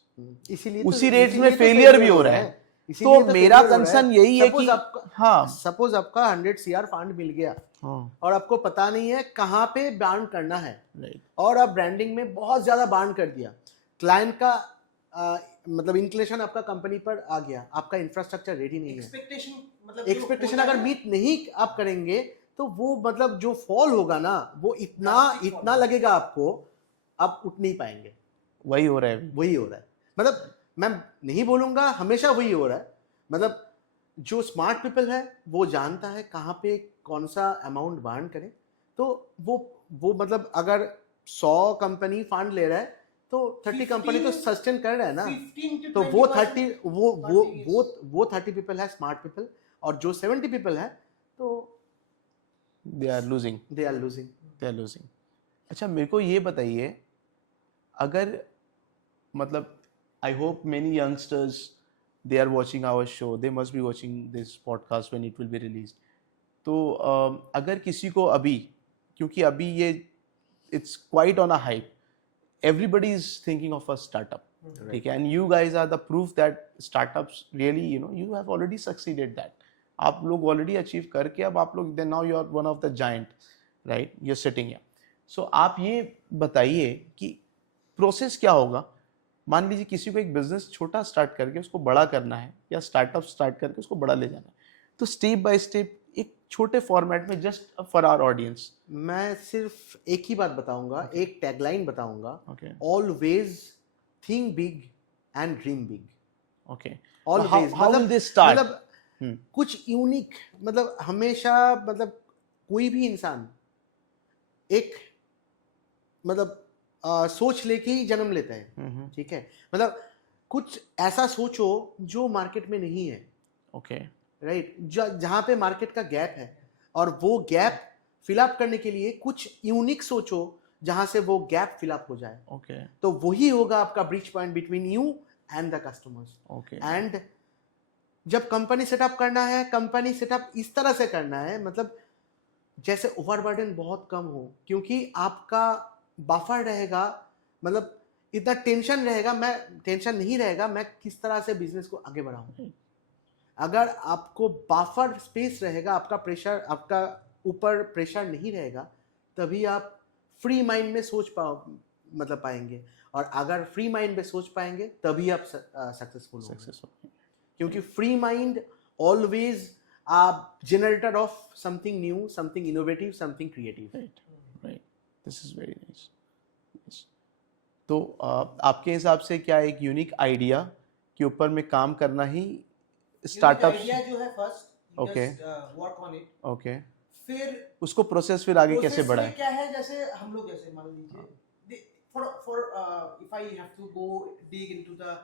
इसीलिए उसी रेट्स में फेलियर भी हो रहा है। तो मेरा कंसर्न यही है कि हाँ, सपोज आपका 100 CR फंड मिल गया और आपको पता नहीं है कहाँ पे बार्न करना है, और आप ब्रांडिंग में बहुत ज्यादा बार्न कर दिया, क्लाइंट का मतलब इंक्लेशन आपका कंपनी पर आ गया, आपका इंफ्रास्ट्रक्चर रेडी नहीं है, एक्सपेक्टेशन अगर मीट नहीं आप करेंगे तो वो मतलब जो फॉल होगा ना वो इतना लगेगा आपको, आप उठ नहीं पाएंगे। वही हो रहा है, वही हो रहा है। मतलब मैं नहीं बोलूंगा हमेशा वही हो रहा है, मतलब जो स्मार्ट पीपल है वो जानता है कहाँ पे कौन सा अमाउंट बार्न करे, तो वो मतलब अगर 100 कंपनी फंड ले रहा है तो 30 कंपनी तो सस्टेन कर रहा है ना, तो वो 30 पीपल है स्मार्ट पीपल, और जो 70 पीपल है तो दे आर लूजिंग। अच्छा, मेरे को ये बताइए, अगर मतलब I hope many youngsters, they are watching our show, they must be watching this podcast when it will be released. तो अगर किसी को अभी, क्योंकि अभी ये it's quite on a hype, everybody is thinking of a startup, ठीक है, and you guys are the proof that startups really, you have already succeeded that. आप लोग already achieve करके अब आप लोग, then now you are one of the giant, right? You're sitting here. So आप ये बताइए कि प्रोसेस क्या होगा। मान लीजिए किसी को एक बिजनेस छोटा स्टार्ट करके उसको बड़ा करना है, या स्टार्टअप स्टार्ट करके उसको बड़ा ले जाना है, तो स्टेप बाय स्टेप एक छोटे फॉर्मेट में, जस्ट फॉर आवर ऑडियंस, मैं सिर्फ एक ही बात बताऊंगा, एक टैगलाइन बताऊंगा, always think big and dream big. Okay, always मतलब कुछ यूनिक, मतलब हमेशा, मतलब कोई भी इंसान एक मतलब सोच लेके ही जन्म लेता है, ठीक है, मतलब कुछ ऐसा सोचो जो मार्केट में नहीं है, ओके, राइट, जहां पे मार्केट का गैप है, और वो गैप फिलअप करने के लिए कुछ यूनिक सोचो जहां से वो गैप फिलअप हो जाए, ओके, तो वही होगा आपका bridge point between you and the customers. Okay, and जब कंपनी सेटअप करना है, कंपनी सेटअप इस तरह से करना है, मतलब जैसे ओवरबर्डन बहुत कम हो, क्योंकि आपका बफर रहेगा, मतलब इतना टेंशन रहेगा, मैं टेंशन नहीं रहेगा मैं किस तरह से बिजनेस को आगे बढ़ाऊं। अगर आपको बफर स्पेस रहेगा, आपका प्रेशर, आपका ऊपर प्रेशर नहीं रहेगा, तभी आप फ्री माइंड में सोच पाएंगे, और अगर फ्री माइंड में सोच पाएंगे तभी आप सक्सेसफुल होंगे, क्योंकि free mind always generator off something new, something innovative, something creative. This is very nice. तो आपके हिसाब से क्या एक यूनिक आइडिया के ऊपर में काम करना ही स्टार्टअप आइडिया जो है first, okay, work on it, okay, फिर उसको प्रोसेस फिर आगे कैसे बढ़ाएं? क्या है, जैसे हम लोग जैसे मान लीजिए, for if I have to go dig into the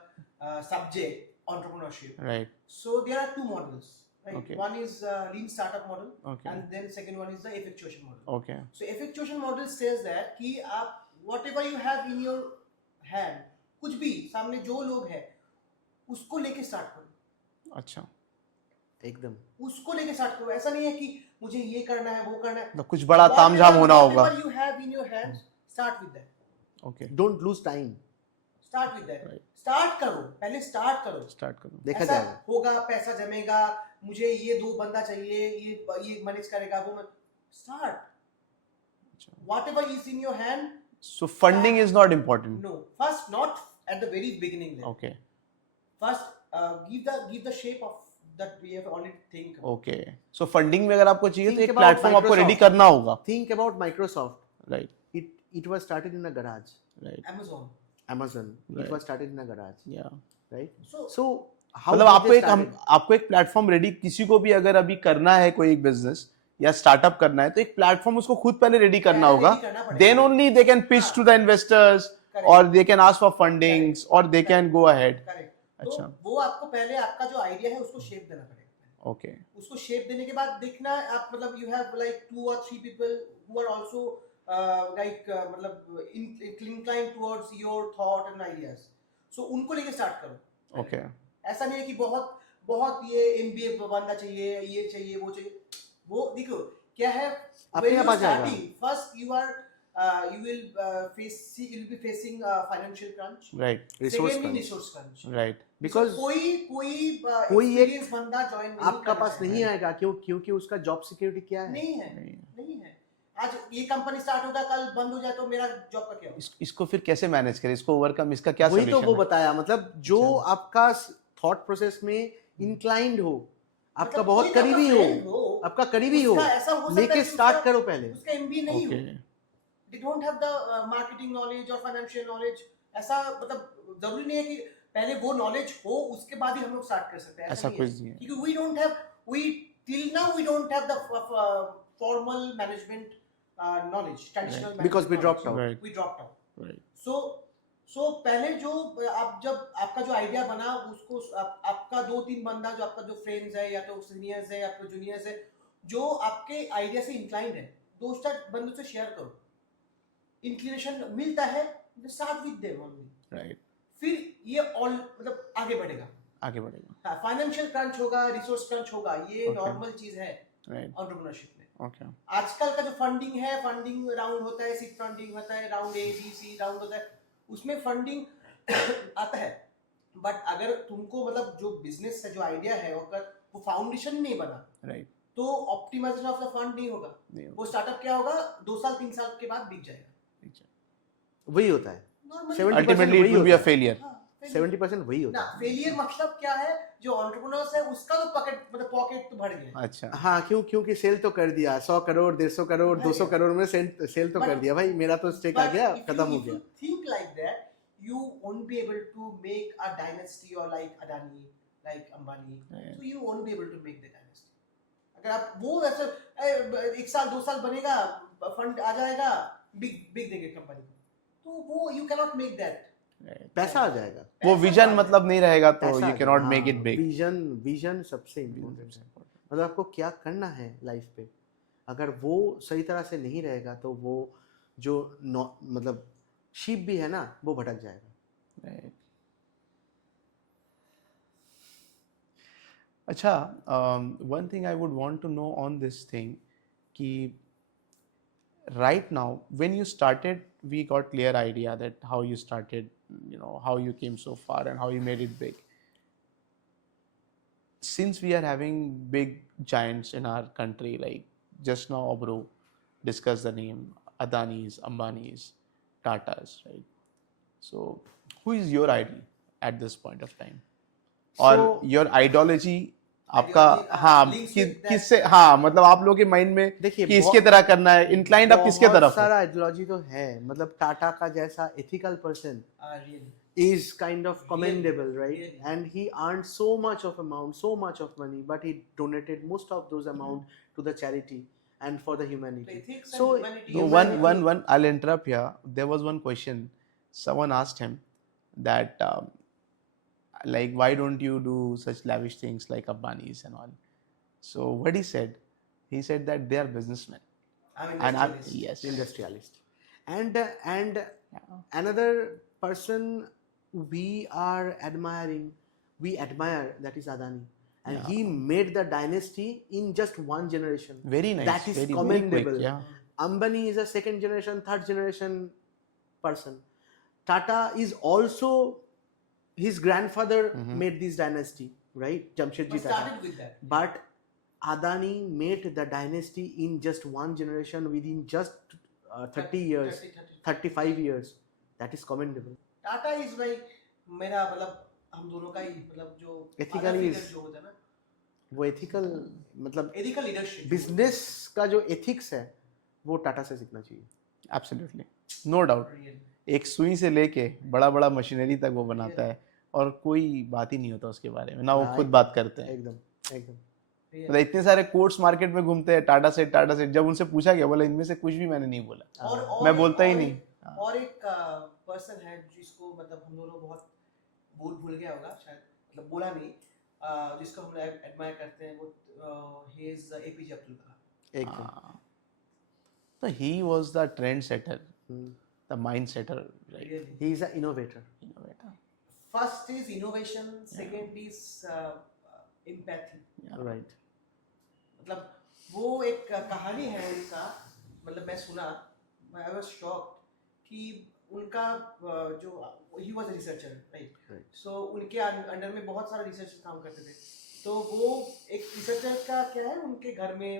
subject entrepreneurship, right, so there are 2 models, right? Okay. One is lean startup model, okay, and then second one is the effectuation model. okay, So effectuation model says that कि आप whatever you have in your hand, कुछ भी सामने जो लोग है उसको लेके स्टार्ट करो। अच्छा, एकदम उसको लेके स्टार्ट करो, ऐसा नहीं है कि मुझे ये करना है वो करना है, तो कुछ बड़ा तामझाम होना होगा। whatever you have in your hands, start with that. Okay, don't lose time, start with that, Right. Start करो, पहले स्टार्ट करो, देखा ऐसा जाएगा। होगा, पैसा जमेगा, मुझे ये 2 बंदा चाहिए, ये मैनेज करेगा, वो start, whatever is in your hand So funding is not important. No, first not at the very beginning. Then. Okay. First, give the shape of that we have already think. About. Okay. So funding में अगर आपको चाहिए तो Think एक about platform आपको Microsoft. Ready करना होगा. Think about Microsoft. Right. It was started in a garage. Right. Amazon. Amazon. Right. It was started in a garage. Yeah. Right. So how मतलब did they started? आपको एक platform ready, किसी को भी अगर अभी करना है कोई एक बिजनेस या स्टार्टअप करना है तो एक प्लेटफॉर्म उसको खुद पहले रेडी करना होगा. Then only they can pitch to the investors और they can ask for fundings और they can go ahead. Correct. अच्छा. तो वो आपको पहले आपका जो आइडिया है उसको शेप देना पड़ेगा. ओके. उसको शेप देने के बाद देखना आप मतलब you have like 2 or 3 people who are also मतलब inclined towards your thought and ideas. So उनको लेके स्टार्ट करो. ओके. ऐसा नहीं है कि बहुत ये MBA बनना चाहिए, ये चाहिए, वो चाहिए. वो देखो क्या है, अपने आप आ जाएगा. First you will be facing financial crunch. Right. Resource Secondly, crunch. resource crunch. Right. Because कोई एक experience बंदा join नहीं आपका करना पास चाहेगा. नहीं आएगा क्योंकि उसका जॉब सिक्योरिटी क्या है? नहीं है. आज ये कंपनी स्टार्ट होगा, कल बंद हो जाए तो मेरा जॉब का क्या होगा? इसको फिर कैसे मैनेज करें, इसको ओवरकम, इसका क्या वही सॉल्यूशन तो वो है? बताया, मतलब जो आपका थॉट प्रोसेस में इंक्लाइंड हो, आपका मतलब बहुत कोई करीबी आपका हो, friend हो, आपका करीबी हो, उसका ऐसा हो सकता है लेके कि स्टार्ट उसका- करो पहले. उसका MBA नहीं हो. Okay. They don't have the marketing knowledge or financial knowledge. ऐसा मतलब जरूरी नहीं है कि पहले वो नॉलेज हो उसके बाद ही हम लोग स्टार्ट कर सकते हैं. ऐसा नहीं कुछ है. नहीं है. क्योंकि till now we don't have the formal management knowledge, traditional management Because we dropped knowledge. out. Right. We dropped out. Right. So पहले जो आप जब आपका जो आइडिया बना उसको आपका 2-3 बंदा जो आपका जो फ्रेंड्स है या तो सीनियर्स है या तो जूनियर्स है जो आपके आइडिया से इंक्लाइंड है, दोस्त बंदों से शेयर करो. इंक्लिनेशन मिलता है तो start with them only. Right. फिर ये ऑल मतलब आगे बढ़ेगा. आगे बढ़ेगा. हाँ, फाइनेंशियल क्रंच होगा, रिसोर्स क्रंच होगा, ये Okay. नॉर्मल चीज है Right. एंटरप्रेन्योरशिप में. Okay. आजकल का जो फंडिंग है, फंडिंग राउंड होता है, सीड फंडिंग होता है, round A B C round होता है, उसमें फंडिंग आता है. बट अगर तुमको मतलब जो बिजनेस है, जो आइडिया है, अगर वो फाउंडेशन नहीं बना Right. तो ऑप्टिमाइजेशन ऑफ द फंड नहीं होगा. नहीं वो स्टार्टअप क्या होगा, 2 साल 3 साल के बाद बिक जाएगा. वही होता है. Normally- 70% Ultimately, it वही will be a होता है. failure. हाँ, failure. 70% वही होता ना है. फेलियर मतलब क्या है, जो एंटरप्रेन्योर्स है उसका तो पॉकेट तो भर गया. अच्छा. हाँ, क्योंकि सेल तो कर दिया, 100 करोड़, 150 करोड़, 200 करोड़ में सेल तो But- कर दिया भाई, मेरा तो स्टेक आ But गया, if खत्म हो if गया. you think like that, you won't be able to make a dynasty or like Adani, like Ambani. Yeah. So you won't be able to make the dynasty. अगर आप वो ऐसे 1 साल 2 साल बनेगा, फंड आ जाएगा, बिग देंगे कंपनी को, तो वो you cannot make that. Right. पैसा आ जाएगा. वो पैसा विजन आ मतलब नहीं रहेगा तो पैसा you आ cannot जाएगा. make it big. विजन सबसे इम्पोर्टेंट है. मतलब आपको क्या करना है लाइफ पे, अगर वो सही तरह से नहीं रहेगा तो वो जो मतलब शीप भी है ना, वो भटक जाएगा. Right. अच्छा, one thing I would want to know on this thing कि right now when you started we got clear idea that how you started, you know, how you came so far and how you made it big. Since we are having big giants in our country, like just now Abru discussed the name Adanis, Ambanis, Tatas, right? So who is your idol at this point of time? Or So- your ideology आपका, Ideology, हाँ, links with that. किससे, हाँ, मतलब आप लोगों के mind में देखिए, कि इसके तरह करना है, इंक्लाइंड आप किसके बहुत तरफ हो? सारा आइडियोलॉजी तो है, मतलब टाटा का जैसा ethical person Really. is kind of commendable, right? really. And he earned so much of money, but he donated most of those amount to the charity and for the So humanity. ethics So, and humanity. No, Humanity- one. I'll interrupt here. There was one question. Someone asked him that, like, why don't you do such lavish things like Ambani's and all? So what he said that they are businessmen. I'm And I'm, industrialist. yes, Industrialist. And Yeah. another person we admire, that is Adani. And he made the dynasty in just one generation. Very nice. That is very, commendable. Very quick, yeah. Ambani is a second generation, third generation person. Tata is also, his grandfather made this dynasty, right? Jamshedji But Tata. started with that. But Adani made the dynasty in just one generation, within just 30 years. 35 years, that is commendable. Tata is भाई मेरा मतलब हम दोनों का ही मतलब जो Ethically father figure is- जो होता है ना, वो एथिकल मतलब एथिकल लीडरशिप बिजनेस का जो एथिक्स है वो टाटा से सीखना चाहिए. Absolutely, no doubt. एक सुई से लेके बड़ा बड़ा मशीनरी तक वो बनाता है और कोई बात ही नहीं होता उसके बारे में, ना वो हाँ, खुद बात करते हैं. एकदम मतलब इतने सारे कोट्स मार्केट में घूमते हैं, टाटा से जब उनसे पूछा गया बोला इनमें से कुछ भी मैंने नहीं बोला, मैं बोलता ही नहीं. और एक पर्सन है जिसको मतलब हम दोनों बहुत भूल गया होगा शायद, मतलब बोला नहीं, जिसको हम एडमायर करते हैं, वो he is APJ Abdul Kalam. एकदम. तो he was the trend setter, Hmm. The mind setter, right. Really. He is an innovator. First is innovation, second is empathy. Right. मतलब वो एक कहानी है उनका, मतलब मैं सुना, आई वाज शॉक्ड कि उनका जो he was a researcher, right. Right. सो उनके अंडर में बहुत सारे रिसर्चर काम करते थे. तो वो एक रिसर्चर का क्या है, उनके घर में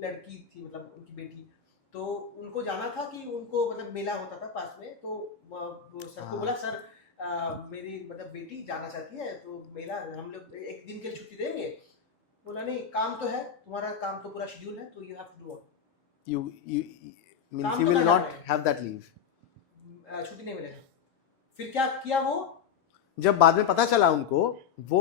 लड़की थी, मतलब उनकी बेटी. तो उनको जाना था कि उनको मतलब मेला होता था पास में, तो वो सर को हाँ. बोला सर मेरी मतलब बेटी जाना चाहती है तो मेला हम लोग एक दिन के लिए छुट्टी देंगे. बोला नहीं, काम तो है, तुम्हारा काम तो पूरा शेड्यूल है, तो you have to do. You means काम he तो will करना not पड़ेगा. have that leave. छुट्टी नहीं मिलेगा. फिर क्या किया वो जब बाद में पता चला उनको, वो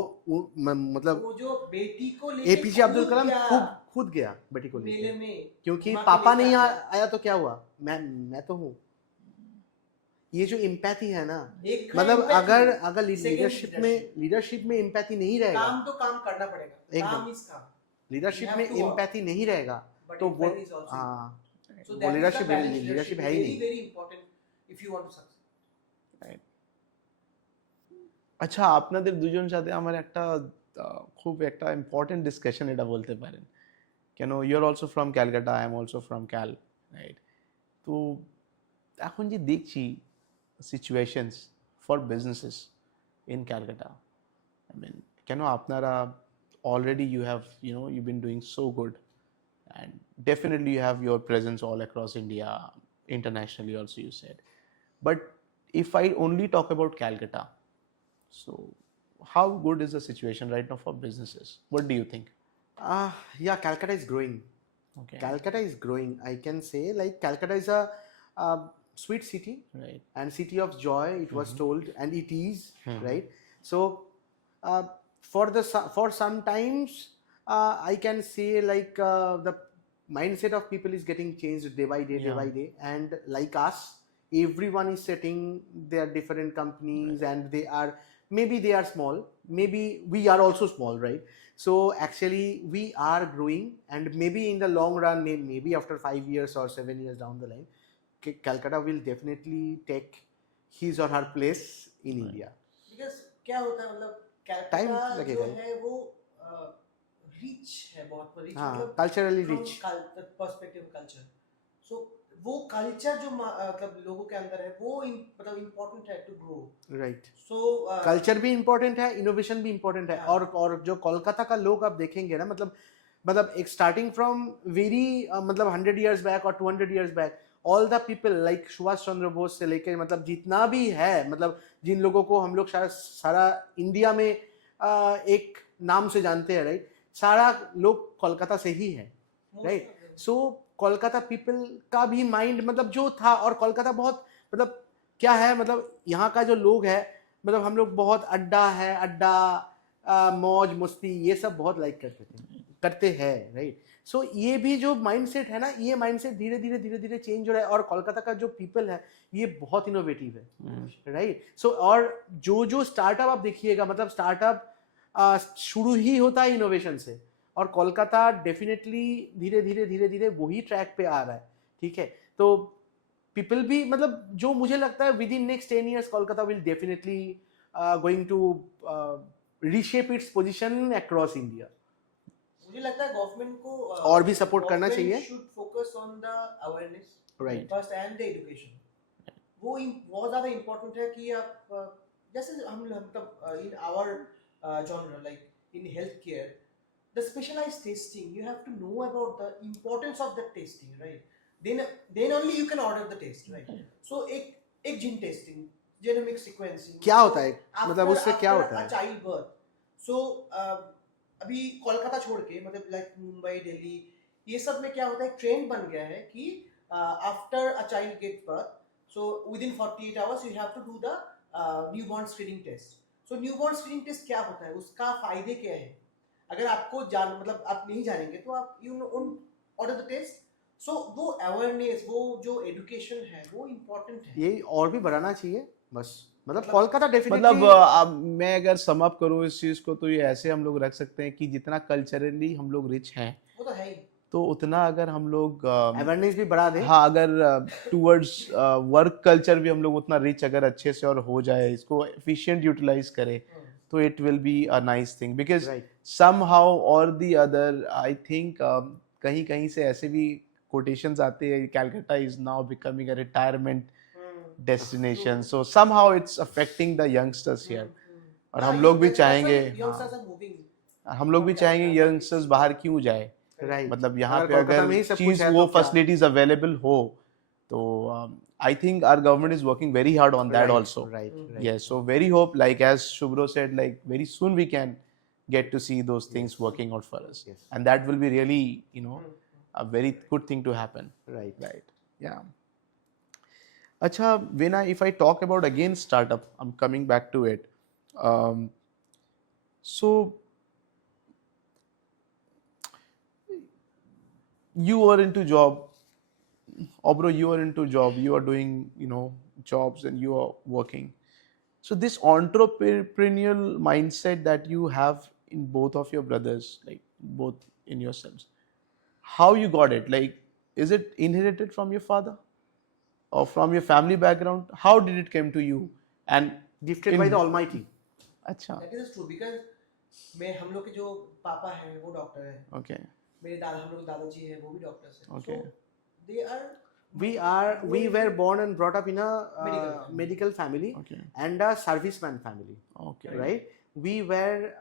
मतलब वो जो बेटी को लेके एपीजे अब्दुल कूद कलाम गया खुद गया बेटी को मेले लेके, में, क्योंकि घुमा के पापा लेके नहीं आ गया. आया तो क्या हुआ, मैं तो हूँ. ये जो एम्पैथी है ना, एक है मतलब empathy, अगर second लीडरशिप में एम्पैथी नहीं रहेगा, काम तो काम करना पड़ेगा. एकदम. काम इज काम, लीडरशिप You में have to work. एम्पैथी नहीं रहेगा but तो वो empathy is also हाँ, important. So वो that is the leadership balanced leadership है ही very नहीं. very important if you want to succeed. আচ্ছা, আপনাদের দুজন সাথে আমার একটা খুব একটা ইম্পর্টেন্ট ডিসকাশন এটা বলতে পারেন, কেন you are also from Calcutta, I am also from Cal, right. তো এখন যে দেখছি situations for businesses in Calcutta, I mean কেন আপনারা already you have you been doing so good and definitely you have your presence all across India, internationally also you said, but if I only talk about Calcutta, so how good is the situation right now for businesses? What do you think? Yeah, Calcutta is growing. Okay. Calcutta is growing. I can say like Calcutta is a sweet city Right. and city of joy. It was told, and it is right. So for sometimes I can say like the mindset of people is getting changed day by day, and like us, everyone is setting their different companies, and maybe they are small, maybe we are also small, right? So actually we are growing, and maybe in the long run, maybe after 5 years or 7 years down the line, Calcutta will definitely take his or her place in India. Because क्या होता है, मतलब Time Calcutta लगेगा. जो है वो rich है, बहुत रिच, हाँ, मतलब culturally rich. Perspective culture. So वो कल्चर जो मतलब लोगों के अंदर है वो मतलब इम्पोर्टेंट है to grow. Right. So culture भी इम्पोर्टेंट है, इनोवेशन भी इम्पोर्टेंट है. हाँ. और जो कोलकाता का लोग आप देखेंगे ना, मतलब एक स्टार्टिंग फ्रॉम वेरी मतलब 100 years बैक और 200 years back, all the people like Subhash Chandra Bose से लेकर मतलब जितना भी है, मतलब जिन लोगों को हम लोग शायद सारा इंडिया में एक नाम से जानते हैं, राइट, सारा लोग कोलकाता से ही है, राइट. सो कोलकाता पीपल का भी माइंड मतलब जो था, और कोलकाता बहुत मतलब क्या है, मतलब यहाँ का जो लोग है, मतलब हम लोग बहुत अड्डा मौज मस्ती ये सब बहुत लाइक करते हैं, राइट. सो ये भी जो माइंडसेट है ना, ये माइंडसेट धीरे धीरे चेंज हो रहा है, और कोलकाता का जो पीपल है ये बहुत इनोवेटिव है, राइट. सो और जो स्टार्टअप आप देखिएगा, मतलब स्टार्टअप शुरू ही होता है इनोवेशन से, और कोलकाता डेफिनेटली धीरे धीरे वही ट्रैक पे आ रहा है, ठीक है. तो पीपल भी मतलब जो मुझे लगता है within next 10 years Kolkata will definitely going to reshape its position across India. मुझे लगता है गवर्नमेंट को और भी सपोर्ट करना चाहिए. Should focus on the awareness right. First and the education. वो बहुत ज़्यादा इम्पोर्टेंट है कि आप जैसे हम मतलब in our genre like in health care, the specialized testing, you have to know about the importance of that testing, right? then only you can order the test, right? So एक gene testing, genomic sequencing, क्या होता है? after- मतलब उससे क्या after होता a है? child birth. So अभी कोलकाता छोड़ के मतलब लाइक मुंबई, दिल्ली, ये सब में क्या होता है, ट्रेंड बन गया है कि after a child get birth, so within 48 hours you have to do the newborn screening test. So newborn screening test क्या होता है, उसका फायदे क्या है, अगर आपको जान मतलब आप नहीं जानेंगे तो आप you know order the test. So वो अवेयरनेस, वो जो एजुकेशन है वो इम्पोर्टेंट है. ये और भी बढ़ाना चाहिए बस. मतलब मतलब- कोलकाता मतलब डेफिनेटली अब मैं अगर सम अप करूँ इस चीज को तो ये ऐसे हम लोग रख सकते हैं कि जितना कल्चरली हम लोग रिच हैं वो तो है ही. तो उतना अगर हम लोग अवेयरनेस भी बढ़ा दे. हाँ अगर टूवर्ड्स वर्क कल्चर भी हम लोग उतना रिच अगर अच्छे से और हो जाए, इसको एफिशिएंट यूटिलाइज करें तो it will be a nice thing. Because right. somehow or the other I think कहीं कहीं से ऐसे भी quotations आते हैं, Calcutta is now becoming a retirement destination, so somehow it's affecting the youngsters here. और हम लोग भी चाहेंगे, youngsters are moving. हम लोग भी चाहेंगे यंगस्टर्स बाहर क्यों जाए. राइट. मतलब यहाँ पे कोलकाता में अगर ही सब कुछ चीज है वो तो क्या? फैसिलिटीज अवेलेबल हो तो I think our government is working very hard on that also. Right. Yes, so very hope, like as Shubhro said, like very soon we can get to see those things working out for us. Yes. And that will be really, you know, a very good thing to happen. Right. Right. Yeah. Acha, if I talk about again startup, I'm coming back to it. So you are into job, bro, you are into job, you are doing, you know, jobs and you are working. So this entrepreneurial mindset that you have in both of your brothers, like both in yourselves, how you got it? Like, is it inherited from your father or from your family background? How did it come to you? And gifted by the almighty. अच्छा, That is true because मैं हम लोग के जो पापा हैं वो doctor हैं, okay, मेरे दादा हम लोग दादाजी हैं वो भी डॉक्टर्स हैं. Okay. So they are we were born and brought up in a Medical medical family. family okay, and a serviceman family, okay, right? We were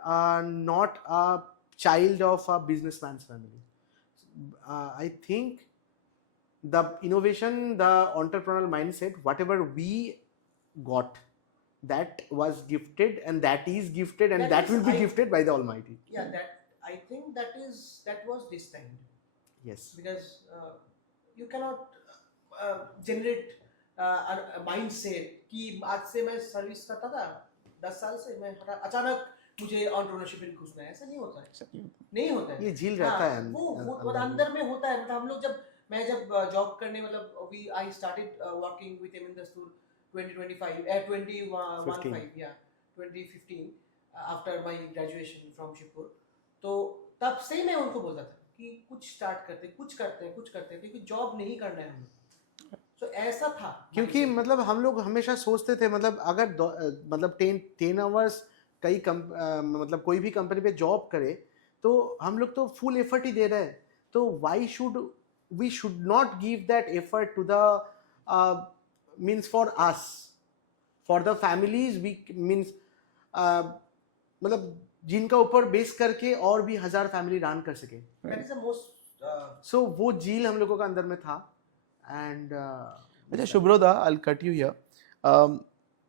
not a child of a businessman's family. I think the innovation, the entrepreneurial mindset, whatever we got, that was gifted and that is gifted and That that is, will be gifted by the Almighty. Yeah, that I think that was destined Yes. because you cannot generate a mindset कि आज से मैं service करता था 10 साल से, मैं अचानक मुझे एंटरप्रेन्योरशिप में घुसना है, ऐसा नहीं होता है. नहीं होता है. ये झील रहता है वो अंदर में होता है. मतलब हम लोग जब जॉब करने मतलब I started working with M N Dastur 2015 after my graduation from Shibpur. तो तब से मैं उनको बोलता था कि कुछ स्टार्ट करते हैं क्योंकि जॉब नहीं करना है हमें. सो ऐसा था क्योंकि मतलब हम लोग हमेशा सोचते थे मतलब अगर मतलब 10 आवर्स मतलब कोई भी कंपनी पे जॉब करे तो हम लोग तो फुल एफर्ट ही दे रहे हैं, तो why should we should not give that effort to the means for us, for the families we means मतलब जिनका ऊपर बेस करके और भी 1000 फैमिली रन कर सके. That is the most so वो झील हम लोगों का अंदर में था. And अच्छा, Shubhroda, I'll cut you here.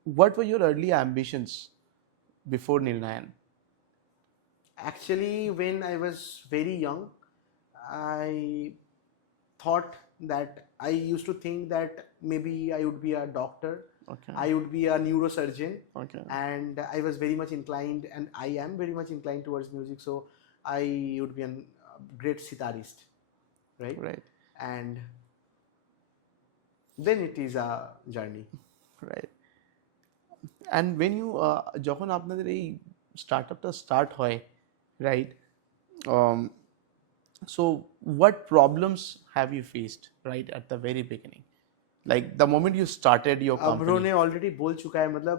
What were your early ambitions before Nirnayan? actually, when I was very young, I thought that I used to think that maybe I would be a doctor, Okay. I would be a neurosurgeon, Okay. and I was very much inclined, and I am very much inclined towards music, so I would be a great sitarist, right? Right. And then it is a journey. Right. And when you যখন আপনাদের এই স্টার্টআপটা start হয়, right, so what problems have you faced right at the very beginning, like the moment you started your अब्रो company? ने already बोल चुका है, मतलब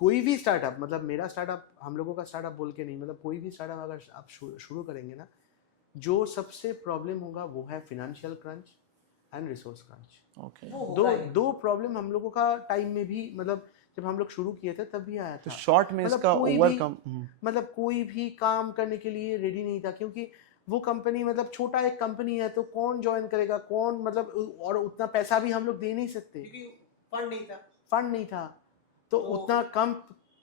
कोई भी स्टार्टअप, मतलब मेरा स्टार्टअप हम लोगों का स्टार्टअप बोल के नहीं, मतलब कोई भी स्टार्टअप अगर आप शुरू करेंगे ना, जो सबसे प्रॉब्लम होगा वो है financial crunch and resource crunch. Okay. दो प्रॉब्लम हम लोगों का टाइम में भी, मतलब जब हम लोग शुरू किए थे तब भी आया तो था. शॉर्ट में मतलब इसका कोई भी- ओवरकम मतलब कोई भी काम करने के लिए रेडी नहीं था, क्योंकि वो कंपनी मतलब छोटा एक कंपनी है, तो कौन ज्वाइन करेगा, कौन मतलब, और उतना पैसा भी हम लोग दे नहीं सकते, क्योंकि फंड नहीं था। फंड नहीं था। तो उतना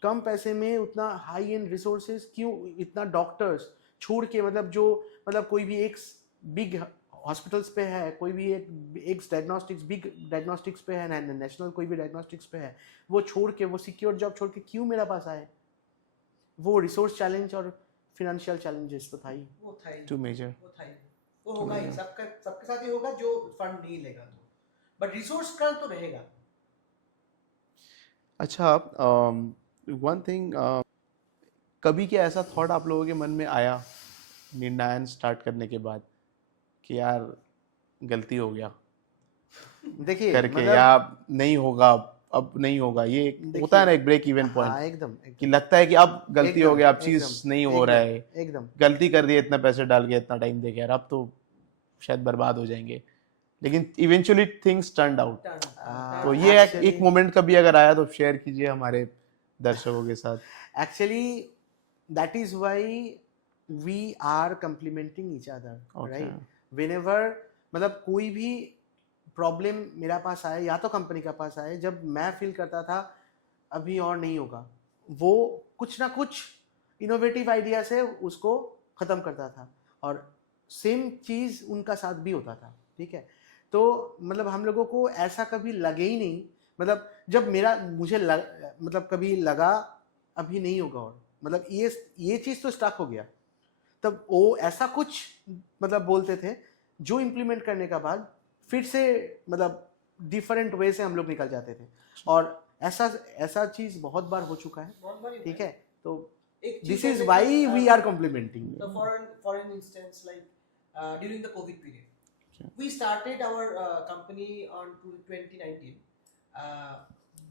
कम पैसे में उतना हाई एंड रिसोर्सेज क्यों, इतना डॉक्टर्स छोड़ के, मतलब जो मतलब कोई भी एक बिग हॉस्पिटल्स पे है, कोई भी एक डायग्नोस्टिक्स बिग डायग्नोस्टिक्स पे है, नेशनल कोई भी डायग्नोस्टिक्स पे है, वो छोड़ के, वो सिक्योर जॉब छोड़ के क्यों मेरा पास आए? वो रिसोर्स चैलेंज और फिनेंशियल चैलेंजेस तो था ही, वो था ही, टू मेजर। वो था ही, वो होगा ही, सबके साथ ही होगा जो फंड नहीं लेगा तो, बट रिसोर्स का तो रहेगा। अच्छा, वन थिंग, कभी क्या ऐसा थॉट आप लोगों के मन में आया निर्णायन स्टार्ट करने के बाद कि यार गलती हो गया देखिए करके, मतलब, या नहीं होगा, अब नहीं होगा, ये होता है ना एक ब्रेक इवन हाँ पॉइंट, एकदम कि एकदम लगता है कि अब गलती हो एकदम गया, अब चीज एकदम नहीं हो रहा है, एकदम गलती कर दी है, इतना पैसे डाल के इतना टाइम दे के, यार अब तो शायद बर्बाद हो जाएंगे, लेकिन इवेंचुअली थिंग्स टर्नड आउट। तो ये एक मोमेंट कभी अगर आया तो शेयर कीजिए हमारे दर्शकों के साथ। Actually that is why we are complimenting each other, right? Whenever मतलब कोई भी प्रॉब्लम मेरा पास आए या तो कंपनी का पास आए, जब मैं फील करता था अभी और नहीं होगा, वो कुछ ना कुछ इनोवेटिव आइडिया से उसको ख़त्म करता था, और सेम चीज़ उनका साथ भी होता था, ठीक है? तो मतलब हम लोगों को ऐसा कभी लगे ही नहीं, मतलब जब मतलब कभी लगा अभी नहीं होगा, और मतलब ये चीज़ तो स्टक हो गया, तब वो ऐसा कुछ मतलब बोलते थे जो इम्प्लीमेंट करने का बाद फिर से मतलब डिफरेंट वे से हम लोग निकल जाते थे, और ऐसा चीज बहुत बार हो चुका है, बहुत बार ही ठीक हुआ है? तो एक दिस चीज इज है व्हाई कि, we are complementing. the foreign instance, like during the COVID period, we started our company on 2019, uh,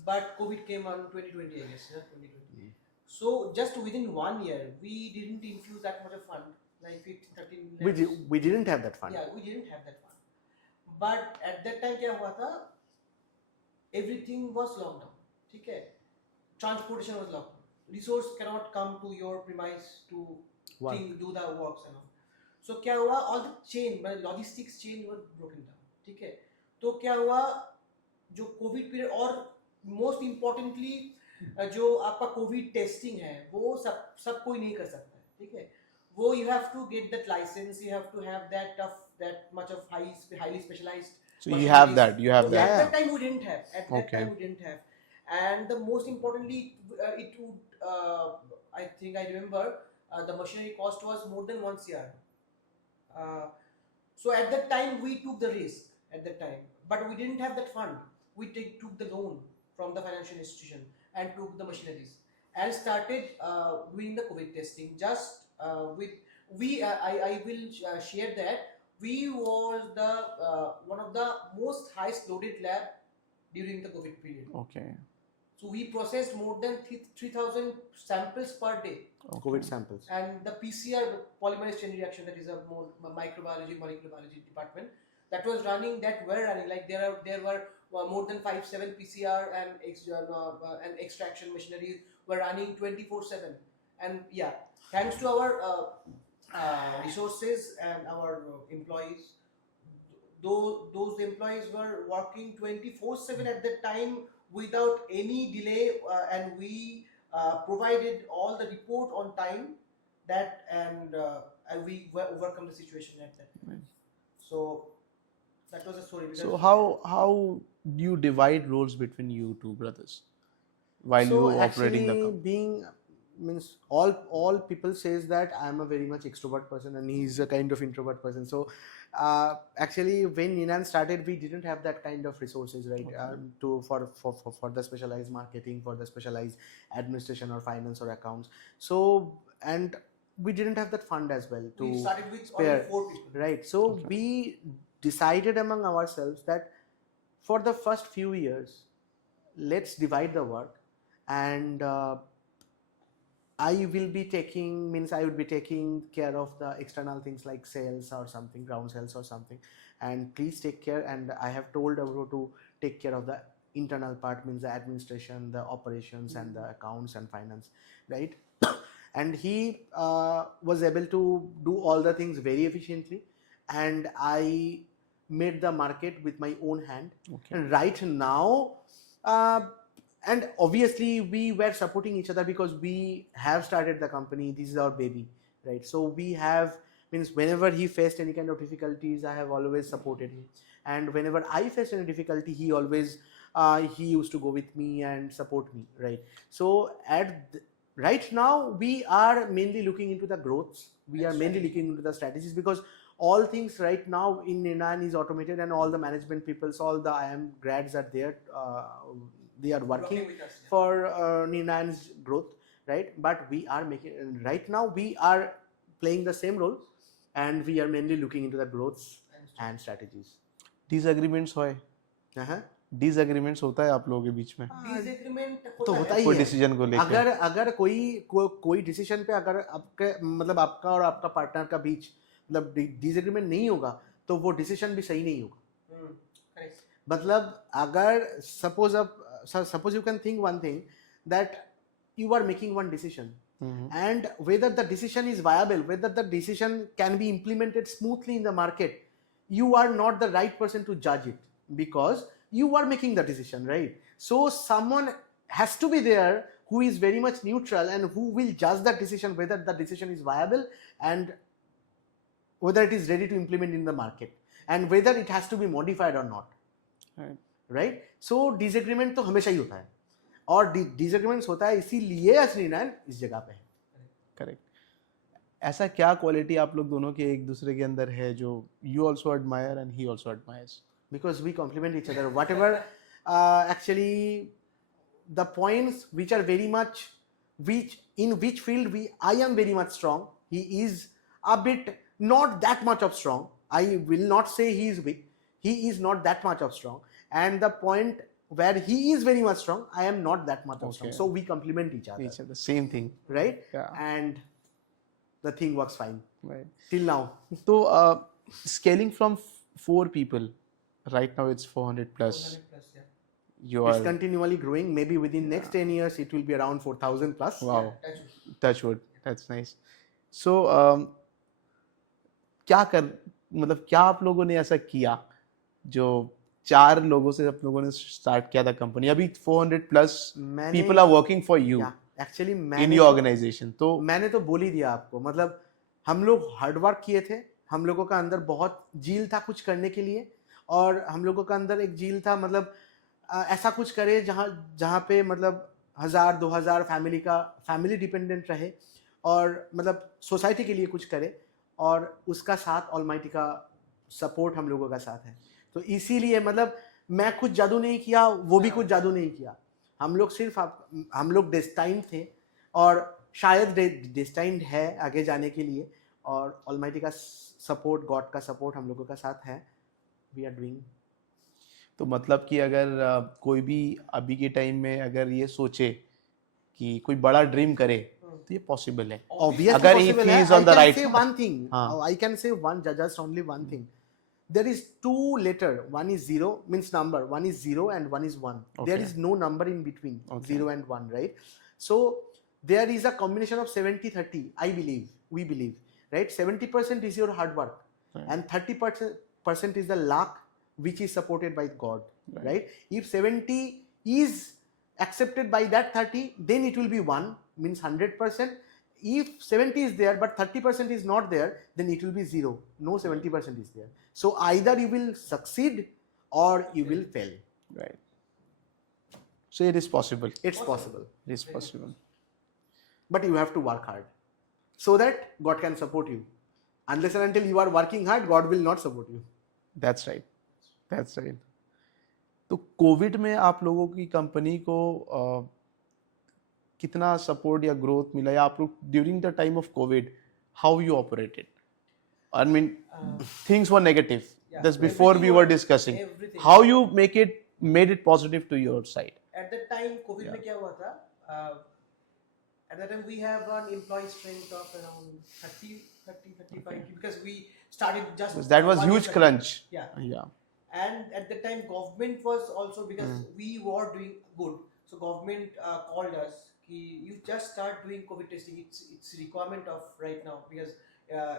but COVID came on 2020, I guess, yeah, 2020. So just within 1 year, we didn't infuse that much of fund, like 15, 13 lakhs. we didn't have that fund. Yeah, we didn't have that fund. But at that time क्या हुआ था, everything was locked down, ठीक है? Transportation was locked down. Resource cannot come to your premise to do the works and all. So क्या हुआ, all the chain, logistics chain were broken down, ठीक है? तो क्या हुआ, जो कोविड पीरियड, और मोस्ट इम्पोर्टेंटली जो आपका कोविड टेस्टिंग है, वो सब कोई नहीं कर सकता है, ठीक है? वो you have to get that license, you have to have that much of highly specialized. So you have that, So at that time we didn't have. At that time we didn't have. And the most importantly, it would, I think I remember, the machinery cost was more than 1 CR. So at that time we took the risk at that time, but we didn't have that fund. We took the loan from the financial institution and took the machineries and started doing the COVID testing. Just with I will share that we was the one of the most highest loaded lab during the COVID period. Okay. So we processed more than 3,000 samples per day. COVID samples. And the PCR, polymerase chain reaction, that is a more microbiology, molecular biology department, that was running, that were running, like there were more than 5-7 PCR and extraction machineries were running 24/7. And yeah, thanks to our resources and our employees, those employees were working 24/7 at that time without any delay, and we provided all the report on time, that and we overcome the situation at that time. So that was a story. So how do you divide roles between you two brothers while you operating the company? Being means all people says that I'm a very much extrovert person and he's a kind of introvert person. So actually when Ninan started, we didn't have that kind of resources, right? For the specialized marketing, for the specialized administration or finance or accounts. So and we didn't have that fund as well to we started with spare, only 4 people, right? So we decided among ourselves that for the first few years, let's divide the work, and I would be taking care of the external things like sales or something, ground sales or something, and please take care. And I have told Avro to take care of the internal part, means the administration, the operations, and the accounts and finance, right? and he was able to do all the things very efficiently, and I made the market with my own hand. Okay. And right now, uh, and obviously we were supporting each other because we have started the company. This is our baby, right? So we have, means whenever he faced any kind of difficulties, I have always supported him, and whenever I faced any difficulty, he always he used to go with me and support me, right? So right now we are mainly looking into the growths. We are mainly looking into the strategies, because all things right now in Nirnayan is automated, and all the management peoples, all the IIM grads are there. They are working with us, yeah. for Nirnayan's growth, right? But we are making, right now we are playing the same role, and we are mainly looking into the growths and strategies. Disagreements होए Uh-huh. Disagreements होता है आप लोगों के बीच में disagreement तो होता ही कोई है। डिसीजन को लेकर अगर कोई डिसीजन पे अगर आपके मतलब आपका और आपका पार्टनर का बीच मतलब डिसएग्रीमेंट नहीं होगा, तो वो डिसीजन भी सही नहीं होगा। करेक्ट मतलब अगर suppose you can think one thing that you are making one decision, and whether the decision is viable, whether the decision can be implemented smoothly in the market, you are not the right person to judge it, because you are making the decision, right? So someone has to be there who is very much neutral and who will judge that decision, whether the decision is viable and whether it is ready to implement in the market, and whether it has to be modified or not, right? So disagreement तो हमेशा ही होता है, और disagreements होता है, इसीलिए अश्विनारायण इस जगह पे है। करेक्ट। ऐसा क्या क्वालिटी आप लोग दोनों के एक दूसरे के अंदर है जो you also admire and he also admires? Because we complement each other. Whatever actually the points which are very much, which field I am very much strong, he is a bit not that much of strong. I will not say he is weak. He is not that much of strong. And the point where he is very much strong, I am not that much of strong. Okay. So we complement each other. Each other, same thing. Right? Yeah. And the thing works fine. Right. Till now. So scaling from 4 people, right now it's 400 plus. 400 plus, yeah. You It's are continually growing. Maybe within next 10 years, it will be around 4,000 plus. wow. Touch wood. Touch wood. That's nice. So मतलब क्या आप लोगों ने ऐसा किया जो 4 लोगों से आप लोगों ने स्टार्ट किया था कंपनी? अभी 400 plus people are working for you actually in your organisation. तो मैंने तो बोल ही दिया आपको, मतलब हम लोग हार्ड वर्क किए थे, हम लोगों का अंदर बहुत जील था कुछ करने के लिए, और हम लोगों का अंदर एक जील था मतलब ऐसा कुछ करे जहाँ पे मतलब 1000-2000 फैमिली डिपेंडेंट रहे, और मतलब सोसाइटी के लिए कुछ करे, और उसका साथ ऑलमाइटी का सपोर्ट हम लोगों का साथ है। तो इसीलिए मतलब मैं कुछ जादू नहीं किया, वो भी कुछ जादू नहीं किया, हम लोग डेस्टाइन्ड थे, और शायद डेस्टाइन्ड है आगे जाने के लिए, और ऑलमाइटी का सपोर्ट, गॉड का सपोर्ट हम लोगों का साथ है। We are doing. तो मतलब कि अगर कोई भी अभी के टाइम में अगर ये सोचे कि कोई बड़ा ड्रीम करे तो ये पॉसिबल है। Obviously अगर possible if he है। is on the right I can say one thing. हाँ। I can say just only one thing. There is 2 letter. One is 0, means number. One is 0 and one is 1. Okay. There is no number in between. Okay. 0 and 1, right? So there is a combination of 70-30. We believe, right? 70% is your hard work, and 30% is the luck, which is supported by God, right? If 70 is accepted by that 30, then it will be 1, means 100%. If 70 is there but 30% is not there, then it will be 0. No 70% is there. So either you will succeed or you will fail. right. So it is possible. It's possible. It is possible. But you have to work hard so that God can support you. Unless and until you are working hard, God will not support you. That's right. That's right. तो Covid में आप लोगों की company को कितना support या growth मिला, या आप लोग during the time of COVID how you operated? I mean things were negative, that's before we were discussing, how you made it positive to your side? At that time COVID में क्या हुआ था, at that time we have an employee strength of around 30-35 because we started just that was 1 huge year crunch. yeah. And at the time government was also, because we were doing good, so government called us you just start doing COVID testing. It's requirement of right now because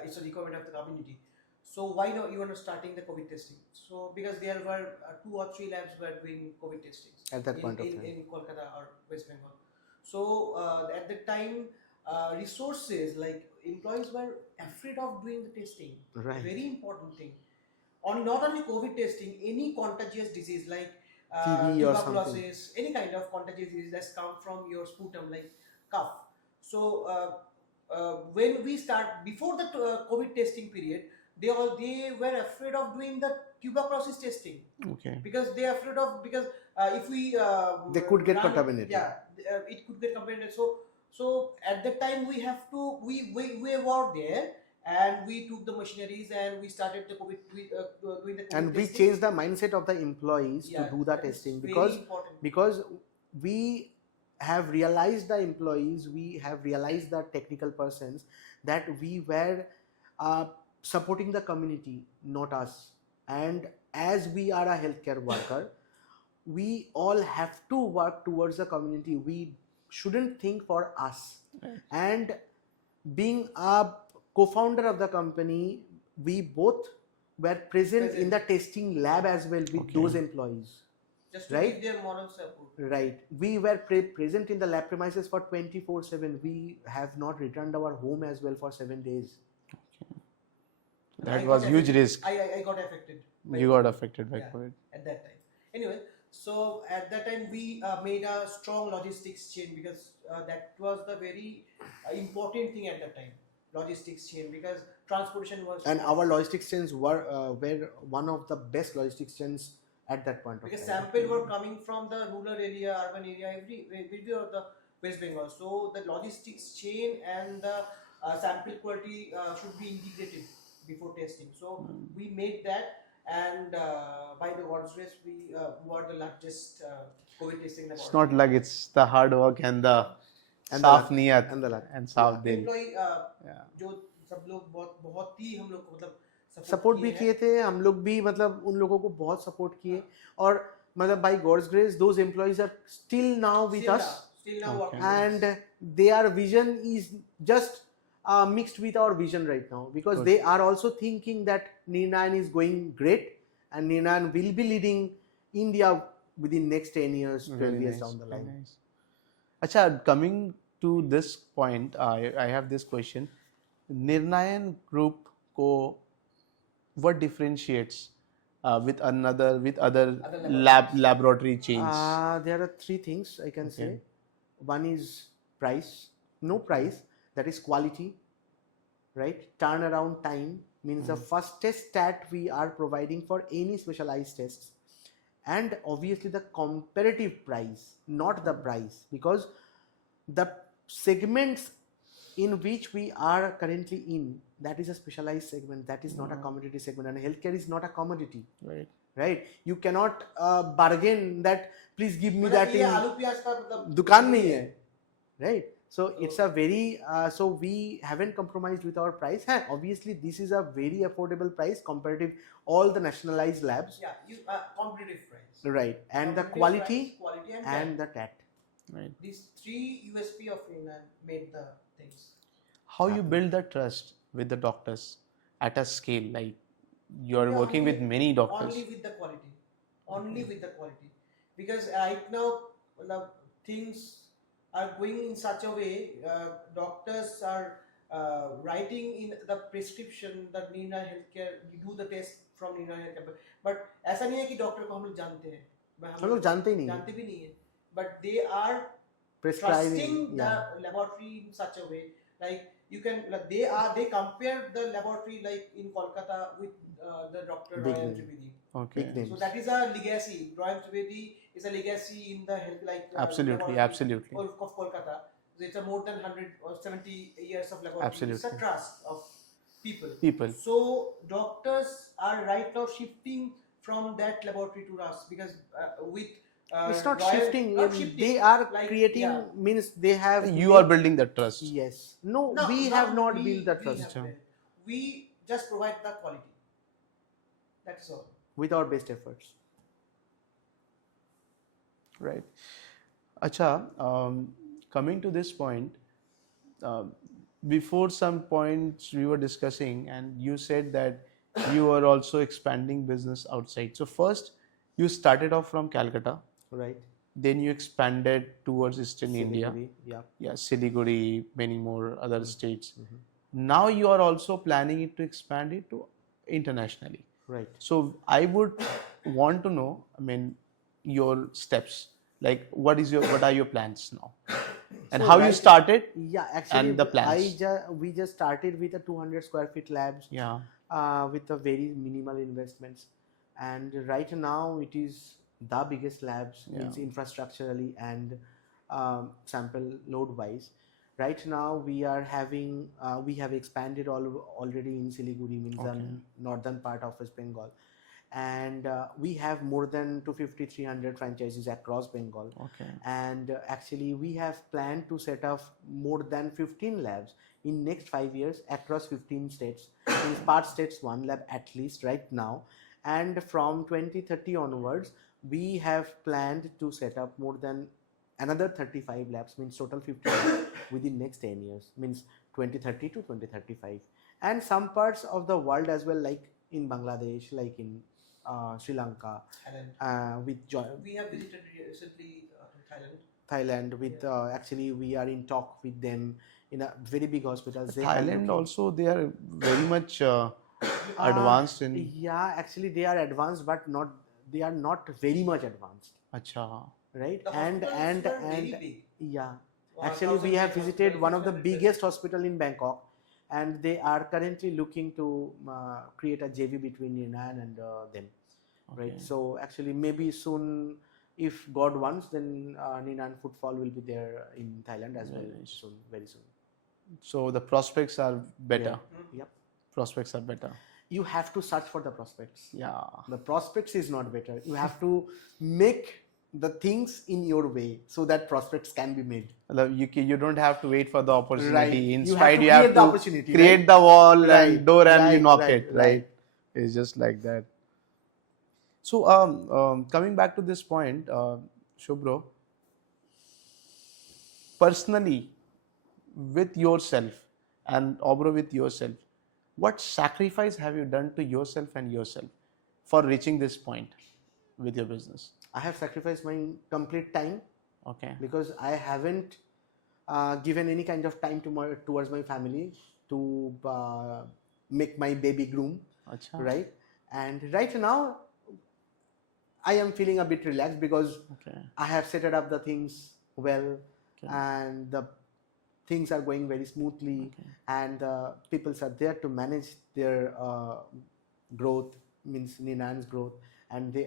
it's a requirement of the community. So why not you are not starting the COVID testing? So because there were 2 or 3 labs were doing COVID testing At that point of time. in Kolkata or West Bengal. So at the time, resources like employees were afraid of doing the testing. Right. Very important thing. Not only COVID testing, any contagious disease like TB or something. tuberculosis, any kind of contagious disease that's come from your sputum like cough. So when we start before the COVID testing period, they were afraid of doing the tuberculosis testing Okay. because they are afraid of because if we They could get contaminated. Yeah, it could get contaminated. So at that time we have to we were there and we took the machineries and we started the COVID doing the COVID And we testing. changed the mindset of the employees Yeah, to do the that is testing very because important. we have realized, the employees, we have realized the technical persons, that we were supporting the community, not us. And as we are a healthcare worker, we all have to work towards the community. We shouldn't think for us. Right. And being a co-founder of the company, we both were present in the testing lab as well with Okay. those employees. Just to Right? give their moral support. Right. We were present in the lab premises for 24/7. We have not returned our home as well for 7 days. That I was got huge affected. risk. I got affected. by You got affected by Yeah. COVID. at that time. Anyway, so at that time we made a strong logistics chain because that was the very important thing at that time. Logistics chain because transportation was And our logistics chains were one of the best logistics chains at that point of because time. sample were coming from the rural area, urban area, every of the West Bengal. So the logistics chain and the sample quality should be integrated before testing. So we made that, and by the God's grace, we were the largest COVID testing It's laboratory. not like it's the hard work and the And the साफ luck. नीयत And the luck. and साफ दिल. Employee Yeah. जो सब लोग बहुत ही हम लोग को मतलब सपोर्ट भी किए थे हम लोग भी, मतलब उन लोगों को बहुत सपोर्ट किए, और मतलब by God's grace those employees are still now with us, Still now Okay. working with us. and their vision is just mixed with our vision right now, because Good. they are also thinking that Nirnayan is going great and Nirnayan will be leading India within next 10 years, 12 Very years nice, down the very line. nice. Acha, coming to this point, I have this question. Nirnayan Group को what differentiates with other Other laboratory chains? There are three things I can Okay. say. One is price, no price, that is quality, right? Turnaround time means the fastest stat we are providing for any specialized tests, and obviously the comparative price, not the price, because the segments in which we are currently in, that is a specialized segment, that is not a commodity segment, and healthcare is not a commodity, Right. right? You cannot bargain that please give me मतलब that ये in आलू प्याज का मतलब दुकान नहीं है, right? So it's a very so we haven't compromised with our price. Obviously this is a very affordable price comparative all the nationalized labs, Yeah, you competitive price. right? And the Competitive quality price, quality and and the TAT. Right. these three USP of Nirnayan made the things. How you build the trust with the doctors at a scale, like you're Yeah, working with only- many doctors. Only with the quality. Only with the quality. Because right now the things are going in such a way, doctors are writing in the prescription that Nirnayan Healthcare, you do the test from Nirnayan Healthcare. But ऐसा नहीं है कि doctor को हम लोग जानते हैं. हम लोग जानते ही नहीं हैं. जानते भी नहीं है. But they are Prescribing, trusting yeah. the laboratory in such a way, like you can like they compare the laboratory like in Kolkata with the Dr. Big Ryan name. Trivedi. Okay. Big names. So that is a legacy. Ryan Trivedi is a legacy in the health Absolutely, laboratory absolutely. of Kolkata. So it's a more than 100 or 70 years of laboratory. It's Absolutely. a trust of people. People. So doctors are right now shifting from that laboratory to us because with It's not Royal- shifting. not shifting, They are like, creating, yeah. means they have. You are building the trust. Yes. No, No, we no, have not we- built the we trust have built. We just provide the quality. That's all. with our best efforts. Right. Acha, coming to this point, before some points we were discussing, and you said that you are also expanding business outside. So first, you started off from Calcutta, Right. then you expanded towards Eastern India, Siliguri, yeah. yeah, Siliguri, many more other states. Mhm. Now you are also planning it to expand it to internationally. Right. So I would want to know, I mean, your steps. Like, what are your plans now, and So how you right- started? Yeah, actually, And the plans. we just started with a 200 square feet labs, Yeah. with a very minimal investments, and right now it is the biggest labs, means infrastructurally and sample load wise. Right now we are having we have expanded already in Siliguri, means the northern part of West Bengal, and we have more than 250 300 franchises across Bengal. Okay. And actually we have planned to set up more than 15 labs in next 5 years across 15 states. In part states, one lab at least right now, and from 2030 onwards we have planned to set up more than another 35 labs, means total 50 labs within next 10 years, means 2030 to 2035. And some parts of the world as well, like in Bangladesh, like in Sri Lanka, Thailand. with We have visited recently Thailand. Thailand, with actually we are in talk with them in a very big hospitals. They are Thailand looking- also, they are very much advanced in. Yeah, actually they are advanced, but they are not very much advanced, Acha. right? The And hospitals were very and big. yeah, 1000 actually we have bed visited hospital, one of the 600 beds. biggest hospital in Bangkok, and they are currently looking to create a JV between Ninan and them, right? Okay. So actually maybe soon, if God wants, then Ninan Footfall will be there in Thailand as well Very soon, very soon. So the prospects are better. Yep. Prospects are better. You have to search for the prospects. Yeah. The prospects is not better. You have to make the things in your way so that prospects can be made. You don't have to wait for the opportunity. Right. You have Instead, to you have create the to opportunity, create right? the wall Right, and door and you right, knock right, it, right? It's just like that. So, coming back to this point, Shubhro, personally, with yourself and Obro with yourself, what sacrifice have you done to yourself and yourself for reaching this point with your business? I have sacrificed my complete time Okay. because I haven't given any kind of time towards my family to make my baby groom, Acha. right? And right now, I am feeling a bit relaxed because Okay. I have set up the things well, Okay. and the things are going very smoothly, Okay. and people are there to manage their growth, means Ninan's growth, and they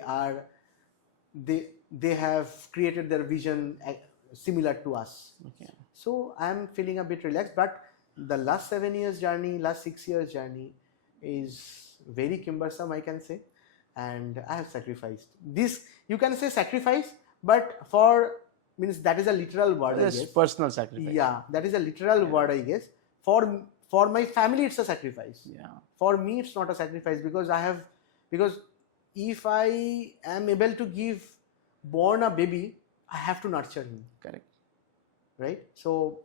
have created their vision similar to us. Okay. So I'm feeling a bit relaxed, but the last 7 years journey, last 6 years journey is very cumbersome, I can say, and I have sacrificed. This, you can say sacrifice, but for, means that is a literal word, I Yes, guess. personal sacrifice. Yeah, that is a literal word, I guess. For my family, it's a sacrifice. Yeah. For me, it's not a sacrifice because if I am able to give born a baby, I have to nurture him, Correct. right? So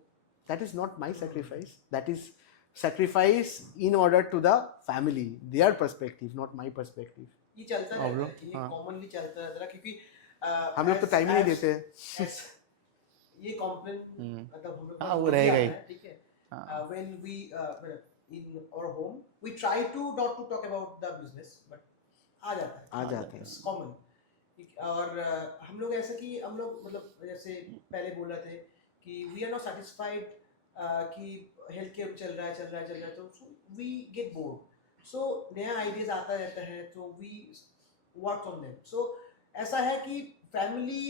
that is not my sacrifice. That is sacrifice in order to the family, their perspective, not my perspective. ये चलता हाँ, रहता bro. है, ये हाँ. Commonly चलता रहता है क्योंकि हम लोग तो टाइम ही नहीं देते हैं. ये कॉम्प्लेन मतलब हम लोग हाँ, वो रहेगा ही. ठीक है. हाँ. When we in our home we try to not to talk about the business but आ जाता है. It's common. और हम लोग ऐसा कि हम लोग मतलब जैसे पहले बोल रहे थे कि we are not satisfied कि हेल्थ केयर चल रहा है तो we get bored. So नया आइडियाज आता रहता है तो we work on them. So ऐसा है कि फैमिली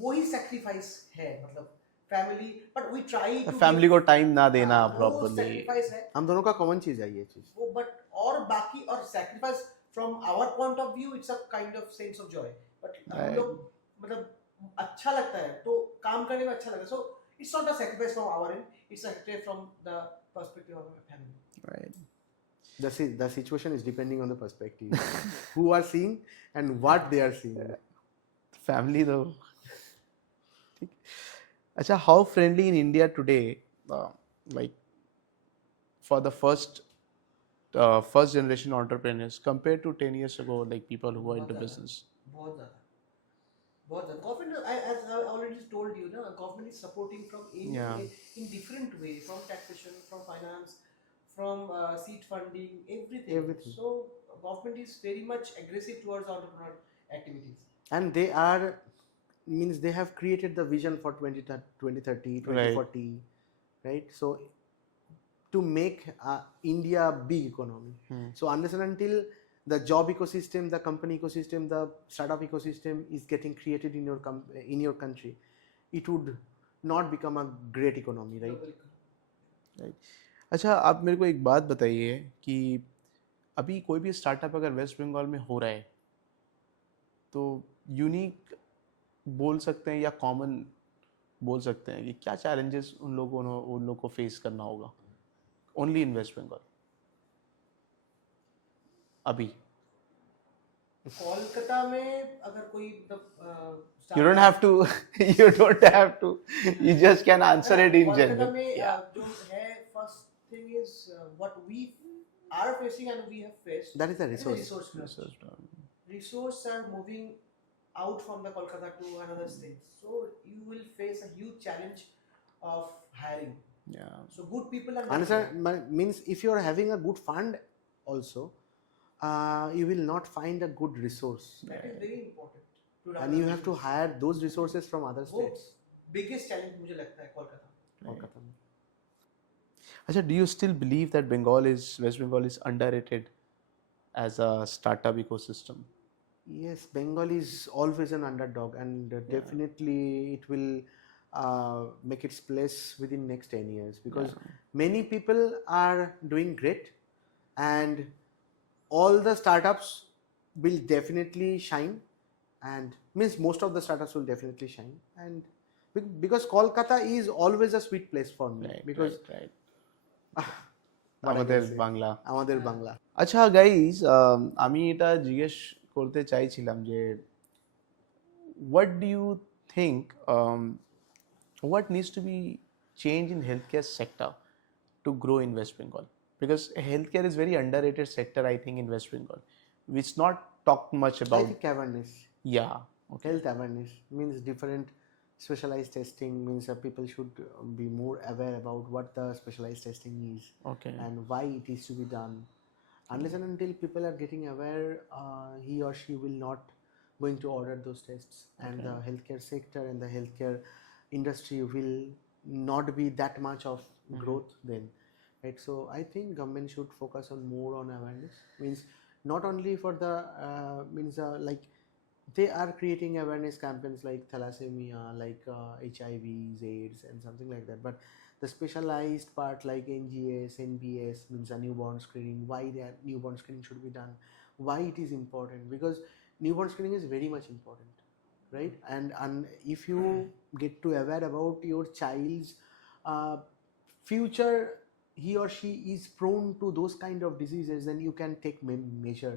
वही सैक्रिफाइस है, मतलब family, but we try to family को टाइम ना देना वो प्रॉपर्ली. सैक्रिफाइस है हम दोनों का कॉमन चीज है ये चीज. वो, बट और बाकी और sacrifice from our point of view it's a kind of sense of joy, but हम लोग मतलब अच्छा लगता है तो काम करने में अच्छा लगता है. So it's not a sacrifice from our end, it's a sacrifice from the perspective of our family. Right. The situation is depending on the perspective, who are seeing and what they are seeing. Family तो ठीक. अच्छा, how friendly in India today, like for the first generation entrepreneurs compared to 10 years ago, like people who are बहुत into ज़्यादा, business? बहुत ज़्यादा, बहुत ज़्यादा. Government, as I already told you, ना, government is supporting from Yeah, in different way, from taxation, from finance, from seed funding, everything. Everything. So government is very much aggressive towards entrepreneur activities. And they are, means they have created the vision for 2030, right. 2040, right? So to make India a big economy. So unless and until the job ecosystem, the company ecosystem, the startup ecosystem is getting created in your in your country, it would not become a great economy, right? Global economy. Right. अच्छा, आप मेरे को एक बात बताइए कि अभी कोई भी स्टार्टअप अगर वेस्ट बंगाल में हो रहा है तो यूनिक बोल सकते हैं या कॉमन बोल सकते हैं कि क्या चैलेंजेस उन लोगों को फेस करना होगा ओनली इन वेस्ट बंगाल अभी? कोलकाता में अगर कोई मतलब You don't have to. You don't have to. You just can answer it in Kolkata general. में Yeah. जो है, first thing is what we are facing and we have faced. That is the It resource. resource crunch. Resources are moving out from the Kolkata to another state. So you will face a huge challenge of hiring. Yeah. So good people are not Understand? Means if you are having a good fund also, you will not find a good resource, there. That is very important. To run and a you have to business. hire those resources from other वो states. biggest challenge मुझे लगता है Kolkata. Kolkata में. Acha, do you still believe that West Bengal is underrated as a startup ecosystem? Yes, Bengal is always an underdog, and definitely it will make its place within next 10 years, because many people are doing great, and all the startups will definitely shine, and means most of the startups will definitely shine, and because Kolkata is always a sweet place for me, Right, because right. what I আমাদের can say, Bangla. আমাদের বাংলা. আচ্ছা guys, আমি এটা জিজ্ঞেস করতে চাইছিলাম যে what do you think, what needs to be changed in healthcare sector to grow in West Bengal? Because healthcare is very underrated sector, I think, in West Bengal. It's not talked much I about. think awareness. Yeah. Okay. Health awareness means different specialized testing, means that people should be more aware about what the specialized testing is Okay. and why it is to be done. Unless and until people are getting aware, he or she will not going to order those tests, and the healthcare sector and the healthcare industry will not be that much of growth then, right? So I think government should focus on more on awareness, means not only for the like they are creating awareness campaigns like thalassemia, like HIVs, AIDS, and something like that. But the specialized part like NGS, NBS, means a newborn screening, why that newborn screening should be done, why it is important, because newborn screening is very much important, right? And if you get to aware about your child's future, he or she is prone to those kind of diseases, then you can take measure,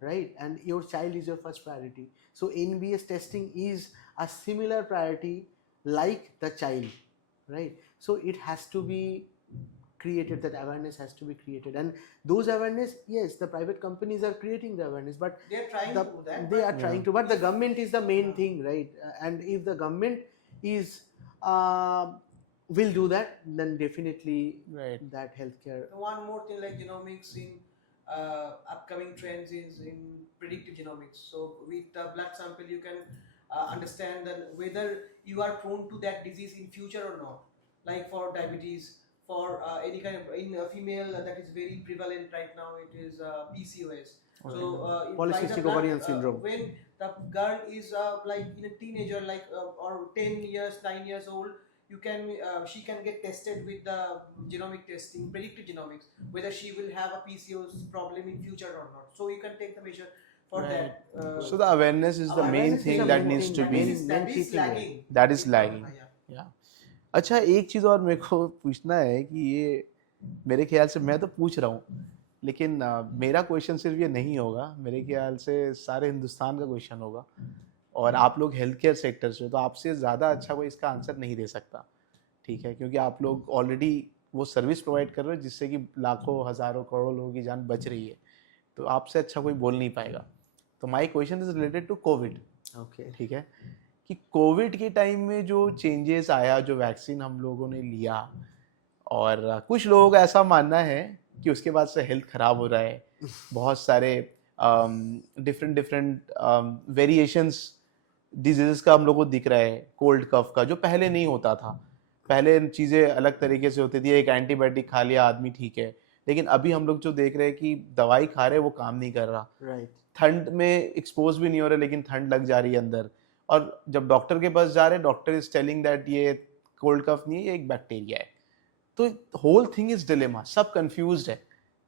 right? And your child is your first priority. So NBS testing is a similar priority like the child, right? So it has to be created, that awareness has to be created, and those awareness, yes, the private companies are creating the awareness, but They are trying to do that. they are trying to, but the government is the main thing, right? And if the government is will do that, then definitely Right. that healthcare. One more thing, like genomics in upcoming trends is in predictive genomics. So with the blood sample, you can understand that whether you are prone to that disease in future or not. Like for diabetes, for any kind of, in a female that is very prevalent right now, it is PCOS. So Polycystic ovarian syndrome. When the girl is like in a teenager, like or 10 years, 9 years old, you can she can get tested with the genomic testing, predictive genomics, whether she will have a PCOS problem in future or not. So you can take the measure for that. So the awareness is the main awareness is thing the that main needs thing, to that be. is- that main is thing है. lagging. That is lagging. Yeah. Yeah. अच्छा, एक चीज़ और मेरे को पूछना है कि ये मेरे ख्याल से, मैं तो पूछ रहा हूँ लेकिन मेरा क्वेश्चन सिर्फ ये नहीं होगा, मेरे ख्याल से सारे हिंदुस्तान का क्वेश्चन होगा और आप लोग हेल्थ केयर सेक्टर से हो, तो आपसे ज़्यादा अच्छा कोई इसका आंसर नहीं दे सकता, ठीक है, क्योंकि आप लोग ऑलरेडी वो सर्विस प्रोवाइड कर रहे हो जिससे कि लाखों हज़ारों करोड़ों लोगों की जान बच रही है, तो आपसे अच्छा कोई बोल नहीं पाएगा। तो my question is related to Covid, okay ठीक है, कि कोविड के टाइम में जो चेंजेस आया, जो वैक्सीन हम लोगों ने लिया, और कुछ लोगों का ऐसा मानना है कि उसके बाद से हेल्थ खराब हो रहा है, बहुत सारे डिफरेंट डिफरेंट वेरिएशंस डिजीजेस का हम लोग को दिख रहा है, कोल्ड कफ का, जो पहले नहीं होता था। पहले चीज़ें अलग तरीके से होती थी, एक एंटीबायोटिक खा लिया आदमी ठीक है, लेकिन अभी हम लोग जो देख रहे हैं कि दवाई खा रहे हैं वो काम नहीं कर रहा, राइट ठंड में एक्सपोज भी नहीं हो रहे लेकिन ठंड लग जा रही है अंदर, और जब डॉक्टर के पास जा रहे हैं डॉक्टर इज टेलिंग दैट ये कोल्ड कफ नहीं है, ये एक बैक्टीरिया है। तो होल थिंग इज डिलेमा, सब कंफ्यूज्ड है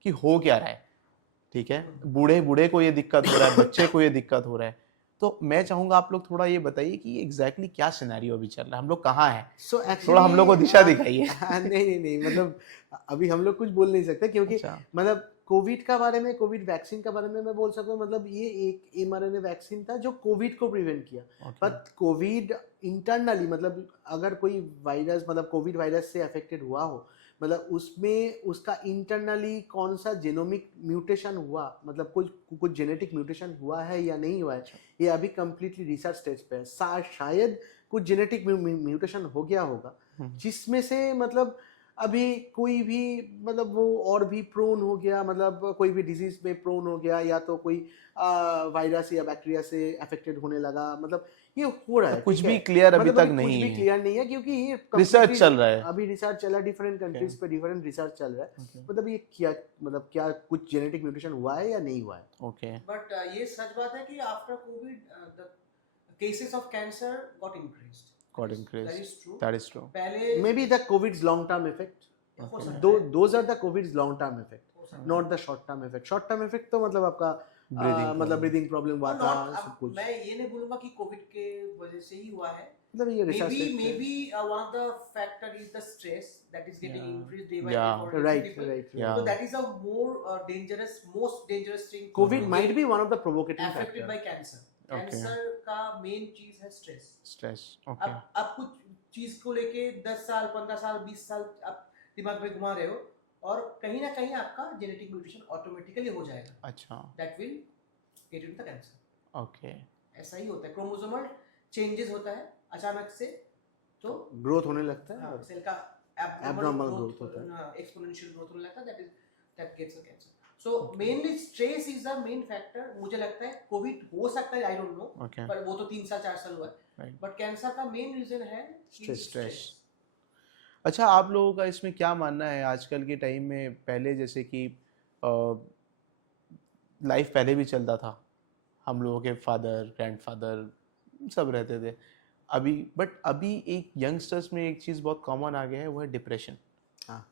कि हो क्या रहा है, ठीक है, बूढ़े बूढ़े को ये दिक्कत हो रहा है, बच्चे को ये दिक्कत हो रहा है। तो मैं चाहूंगा आप लोग थोड़ा ये बताइए कि एग्जैक्टली क्या सिनेरियो अभी चल रहा है, हम लोग कहाँ हैं, सो थोड़ा हम लोग को दिशा एक्चुअली दिखाइए। नहीं मतलब अभी हम लोग कुछ बोल नहीं सकते क्योंकि अच्छा, मतलब कोविड का बारे में, कोविड वैक्सीन का बारे में मैं बोल सकता हूँ, मतलब ये एक mRNA वैक्सीन था जो कोविड को प्रिवेंट किया। okay. बट कोविड इंटरनली, मतलब अगर कोई वायरस, मतलब कोविड वायरस से अफेक्टेड हुआ हो, मतलब उसमें उसका इंटरनली कौन सा जेनोमिक म्यूटेशन हुआ, मतलब कुछ कुछ जेनेटिक म्यूटेशन हुआ है या नहीं हुआ है, ये अभी कंप्लीटली रिसर्च स्टेज पे है। शायद कुछ जेनेटिक म्यूटेशन हो गया होगा जिसमें से मतलब अभी कोई भी, मतलब वो और भी प्रोन हो गया, मतलब कोई भी डिजीज में प्रोन हो गया, या तो कोई वायरस या बैक्टीरिया से अफेक्टेड होने लगा, मतलब ये हो रहा है। कुछ ठीक भी है, क्लियर अभी मतलब तक अभी कुछ नहीं भी है, क्लियर नहीं है क्योंकि ये रिसर्च completely- चल रहा है। अभी रिसर्च चल रहा है, डिफरेंट कंट्रीज पे डिफरेंट रिसर्च चल रहा है। मतलब ये क्या, मतलब क्या कुछ जेनेटिक म्यूटेशन हुआ है या नहीं हुआ है। ओके, But ये सच बात है कि after COVID the cases of cancer got increased. Got That increase, is true. That is true, पहले may be the COVID's long term effect, हो सकता है, those are the COVID's long term effect, हो सकता है। Not the short term effect. Short term effect तो मतलब आपका Breathing मतलब problem. ब्रीदिंग प्रॉब्लम हुआ और था, not सब अब कुछ, मैं ये नहीं बोलूंगा कि कोविड के वजह से ही हुआ है। मतलब ये research Maybe one of the factor is the stress that is getting Yeah. increased day by Yeah. day for different right people. Right Yeah. So that is a more dangerous, most dangerous thing. COVID to might get be one of the provocating affected by factor. cancer. Okay. Cancer का main चीज है stress. Stress, okay, अब कुछ चीज को लेके 10 साल 15 साल 20 साल आप दिमाग में घुमा रहे हो और कहीं ना कहीं आपका जेनेटिक म्यूटेशन ऑटोमेटिकली हो जाएगा, अच्छा, that will get into the cancer. Okay, ऐसा ही होता है, क्रोमोसोमल चेंजेस होता है अचानक से, तो ग्रोथ होने लगता है, सेल का Abnormal growth होता है। एक्सपोनेंशियल ग्रोथ होने लगता है, that gets the cancer. So mainly stress is the main factor. मुझे लगता है कोविड हो सकता है, आई डोंट नो, ओके, पर वो तो 3 साल 4 साल हुआ है, राइट, बट कैंसर का मेन रीजन है स्ट्रेस। अच्छा, आप लोगों का इसमें क्या मानना है आजकल के टाइम में, पहले जैसे कि लाइफ पहले भी चलता था, हम लोगों के फादर ग्रैंडफादर सब रहते थे, अभी बट अभी एक यंगस्टर्स में एक चीज़ बहुत कॉमन आ गया है, वो है डिप्रेशन, हाँ।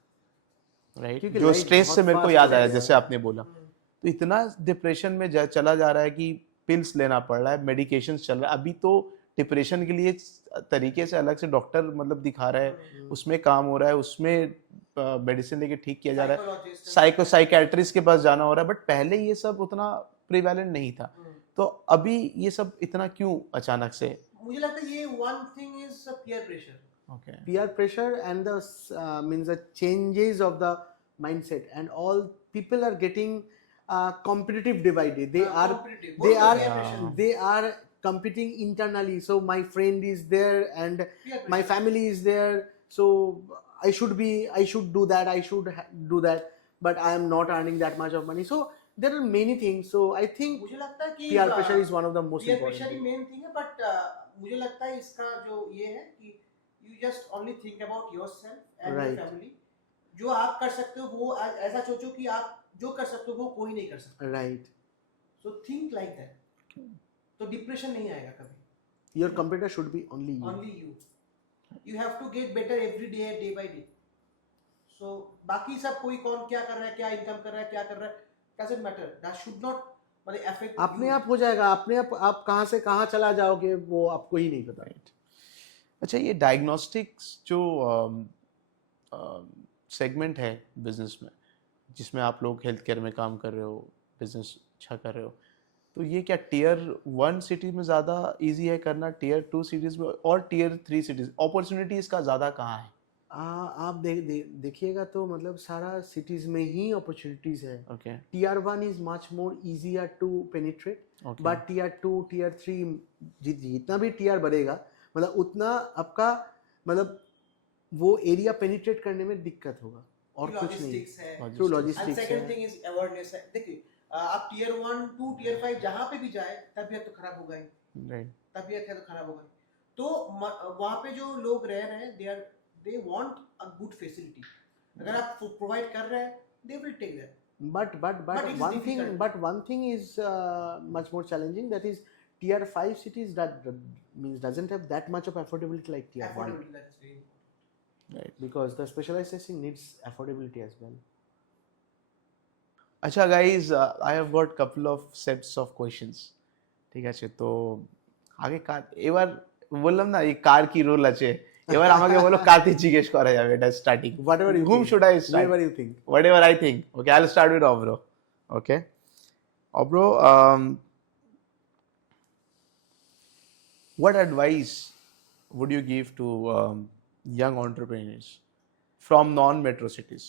राइट, क्योंकि जो life स्ट्रेस बहुत से मेरे को fast याद हो आया गया जैसे है। आपने बोला, तो इतना डिप्रेशन में चला जा रहा है कि पिल्स लेना पड़ रहा है, मेडिकेशंस चल रहा है। अभी तो डिप्रेशन के लिए तरीके से अलग से डॉक्टर मतलब दिखा रहा है, उसमें काम हो रहा है, उसमें मेडिसिन लेके ठीक किया जा रहा है, साइकेट्रिस्ट के पास जाना हो रहा है, बट पहले ये सब उतना प्रिवेलेंट नहीं था। तो अभी ये सब इतना क्यों अचानक से? मुझे लगता है ये one thing is peer pressure. Okay. peer pressure and the means the changes of the mindset, and all people are getting competitive divided. They are competing internally. So my friend is there and my family is there, so I should do that, I should do that, but I am not earning that much of money. So there are many things. So I think मुझे लगता है कि peer pressure is one of the most peer important pressure he thing. Main thing है, but मुझे लगता है इसका जो ये है कि you just only think about yourself and your Right. family. जो आप कर सकते हो वो ऐसा सोचो कि आप जो कर सकते हो वो कोई नहीं कर सकता। Right. So think like that. तो डिप्रेशन नहीं आएगा कभी। Your computer should be only you. Only you. You have to get better every day, day by day. So बाकी सब कोई कौन क्या कर रहा है, क्या इनकम कर रहा है, क्या कर रहा है, doesn't matter. That should not मतलब affect अपने you. आप हो जाएगा, अपने आप कहाँ से कहाँ चला जाओगे वो आपको ही नहीं पता। Right. अच्छा, ये डायग्नोस्टिक्स जो सेगमेंट है बिजनेस में, जिसमें आप लोग हेल्थ केयर में काम कर रहे हो, बिजनेस अच्छा कर रहे हो, तो ये क्या टियर 1 सिटी में ज़्यादा इजी है करना, टियर 2 सिटीज़ में, और टियर 3 सिटीज़ अपॉर्चुनिटी इसका ज़्यादा कहाँ है? आप देखिएगा तो मतलब सारा सिटीज में ही अपॉर्चुनिटीज है. Okay tier 1 is much more easier to penetrate, okay but tier 2 tier 3 जितना भी टीयर बढ़ेगा मतलब उतना आपका मतलब वो एरिया पेनिट्रेट करने में दिक्कत होगा और कुछ नहीं. लॉजिस्टिक्स है थ्रू एंड लॉजिस्टिक्स सेकंड है. थिंग इज अवेयरनेस है. देखिए आप टीयर 1 2 टीयर 5 जहां पे भी जाए तबीयत तो खराब होगा ही. राइट तबीयत है तो खराब होगा. तो वहाँ पे जो लोग रह रहे हैं they want a good facility. अगर आप प्रोवाइड कर रहे हैं they will take that. But But it's difficult. one thing is much more challenging. That is tier 5 cities that means doesn't have that much of affordability like tier 1, Affordability, that is very important. Right. because the specialized testing needs affordability as well. अच्छा guys, I have got couple of sets of questions. ঠিক আছে, তো আগে কার এবার বললাম না এই কার কি রোল আছে, এবার আমাকে বলো কাকে জিজ্ঞেস করা যাবে এটা starting. Whatever you whom think. should I start? Whatever you think. Whatever I think. Okay, I'll start with Obro. Okay, Obro, what advice would you give to young entrepreneurs from non-metro cities?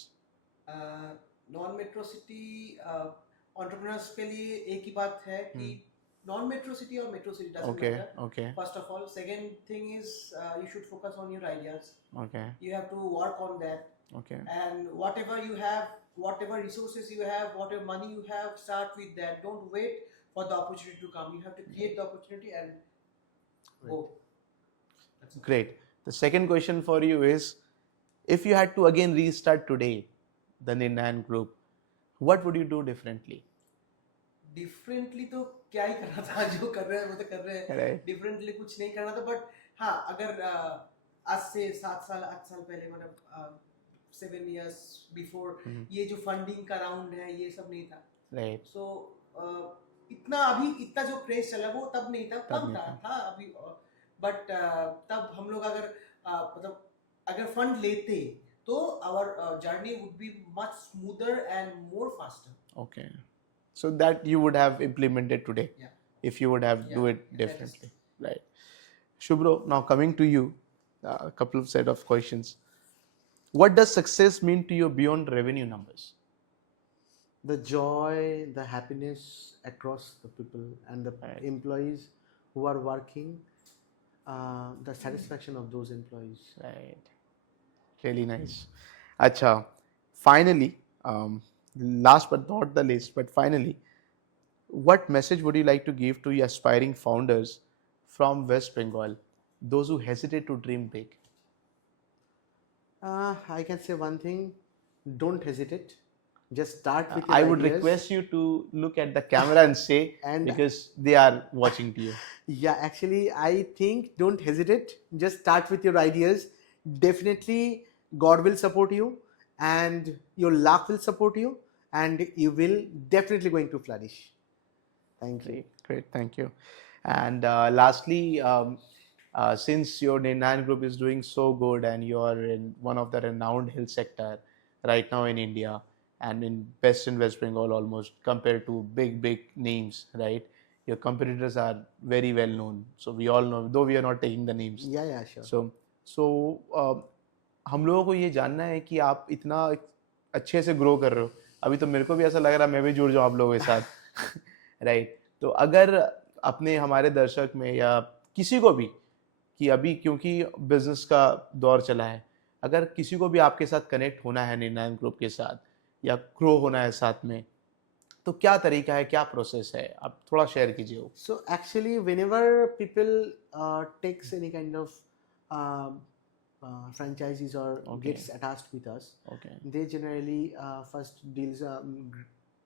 Non metro city entrepreneurs के लिए एक ही बात है कि non metro city और metro city doesn't Okay, matter. okay, First of all, second thing is you should focus on your ideas. okay, You have to work on that, okay, and whatever you have, whatever resources you have, whatever money you have, start with that. Don't wait for the opportunity to come. You have to create the opportunity and go. That's all. great. The second question for you is, if you had to again restart today the Nirnayan Group, what would you do differently? Differently तो क्या ही करना था, जो कर रहे हैं वो तो कर रहे हैं. Right. डिफरेंटली कुछ नहीं करना था. बट हाँ, अगर आज से 8 साल पहले मतलब 7 years बिफोर ये जो फंडिंग का राउंड है ये सब नहीं था. Right. सो इतना अभी इतना जो क्रेज चला वो तब नहीं था. तब तब नहीं था अभी. बट तब हम लोग अगर मतलब अगर फंड लेते तो our journey would be much smoother and more faster. Okay. So that you would have implemented today, Yeah. if you would have do Yeah, it that is- differently. Right. Shubhro, now coming to you, a couple of set of questions. What does success mean to you beyond revenue numbers? The joy, the happiness across the people and the Right. employees who are working, the satisfaction of those employees. Right. Really nice. Acha, finally, last but not the least, but finally, what message would you like to give to your aspiring founders from West Bengal, those who hesitate to dream big? I can say one thing: don't hesitate. Just start with. I your would ideas. request you to look at the camera and say, And- because they are watching to you. Yeah, actually, I think don't hesitate. Just start with your ideas. Definitely, God will support you, and your luck will support you, and you will definitely going to flourish. Thank you. Great, thank you. And lastly, since your Nirnayan Group is doing so good and you are in one of the renowned health sector right now in India and in West Bengal almost compared to big names, right? Your competitors are very well known. So we all know, though we are not taking the names. Yeah, sure. So हम लोगों को ये जानना है कि आप इतना अच्छे से ग्रो कर रहे हो. अभी तो मेरे को भी ऐसा लग रहा है मैं भी जुड़ जाऊँ आप लोगों के साथ. राइट. तो अगर अपने हमारे दर्शक में या किसी को भी, कि अभी क्योंकि बिजनेस का दौर चला है, अगर किसी को भी आपके साथ कनेक्ट होना है निर्णायक ग्रुप के साथ या ग्रो होना है साथ में, तो क्या तरीका है, क्या प्रोसेस है, आप थोड़ा शेयर कीजिए वो. So actually, whenever people takes any kind of franchises or Okay. gets attached with us, okay. they generally first deals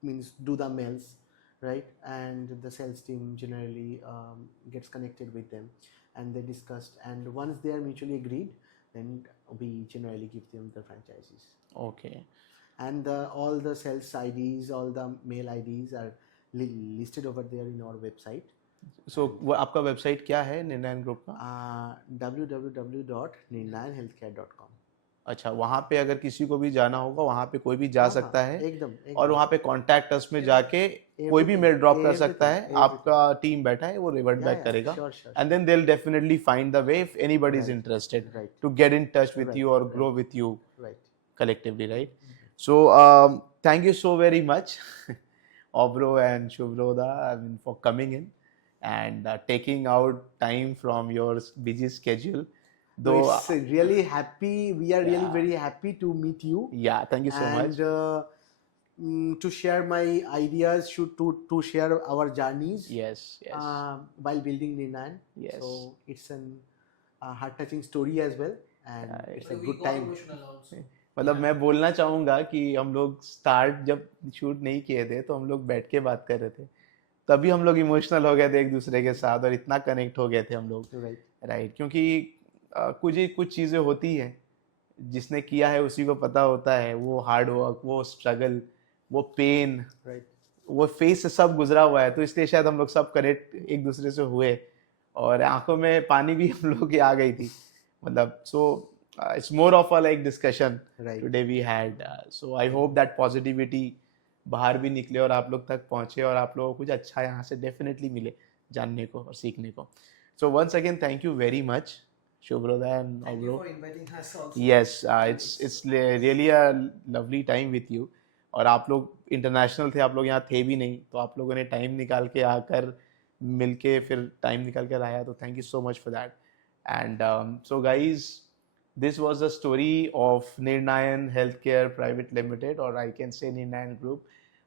means do the mails, right? And the sales team generally gets connected with them, and they discussed. And once they are mutually agreed, then we generally give them the franchises. Okay. And all the sales IDs, all the mail IDs are listed over there in our website. सो वो आपका website क्या है निर्णायक group का? www.nirnayanhealthcare.com. अच्छा, वहाँ पे अगर किसी को भी जाना होगा वहाँ पे कोई भी जा हाँ, सकता है एकदम और एकदम वहाँ पे कॉन्टैक्ट अस में जाके कोई भी everything, मेल ड्रॉप कर सकता है, everything. आपका टीम बैठा है वो रिवर्ट बैक करेगा Sure. and then they'll definitely find the way if anybody is Right. interested Right. to get in touch with Right. you or grow with you Right. collectively, right? So thank you so very much, Obro and Shubroda, I mean, for coming in and taking out time from your busy schedule. No, Though, it's really happy. We are really Yeah. very happy to meet you yeah, thank you so much. and to share my ideas, to share our journeys Yes, yes. while building Nirnayan. Yes. So it's an heart-touching story as well, and it's a we good got time. emotional also. मतलब मैं बोलना चाहूँगा कि हम लोग start जब shoot नहीं किए थे तो हम लोग बैठ के बात कर रहे थे, तभी हम लोग इमोशनल हो गए थे एक दूसरे के साथ और इतना कनेक्ट हो गए थे हम लोग, Right. राइट? क्योंकि कुछ चीज़ें होती हैं जिसने किया है उसी को पता होता है, वो हार्ड वर्क, वो स्ट्रगल, वो पेन, Right. वो फेस से सब गुजरा हुआ है, तो इसलिए शायद हम लोग सब कनेक्ट एक दूसरे से हुए और आंखों में पानी भी हम लोग की आ गई थी, मतलब so it's more of a like discussion Right. Today we had, so I hope that positivity बाहर भी निकले और आप लोग तक पहुंचे और आप लोगों को कुछ अच्छा यहाँ से डेफिनेटली मिले जानने को और सीखने को. So once again thank you very much Shubroda and Thank you Obro. for inviting us also. Yes, it's really a lovely time with you. और आप लोग इंटरनेशनल थे, आप लोग यहाँ थे भी नहीं, तो आप लोगों ने टाइम निकाल के आकर मिलके फिर टाइम निकाल कर आया, तो thank you so much for that. And so guys, this was the story of Nirnayan health care private limited और आई कैन से निर्नायन ग्रुप.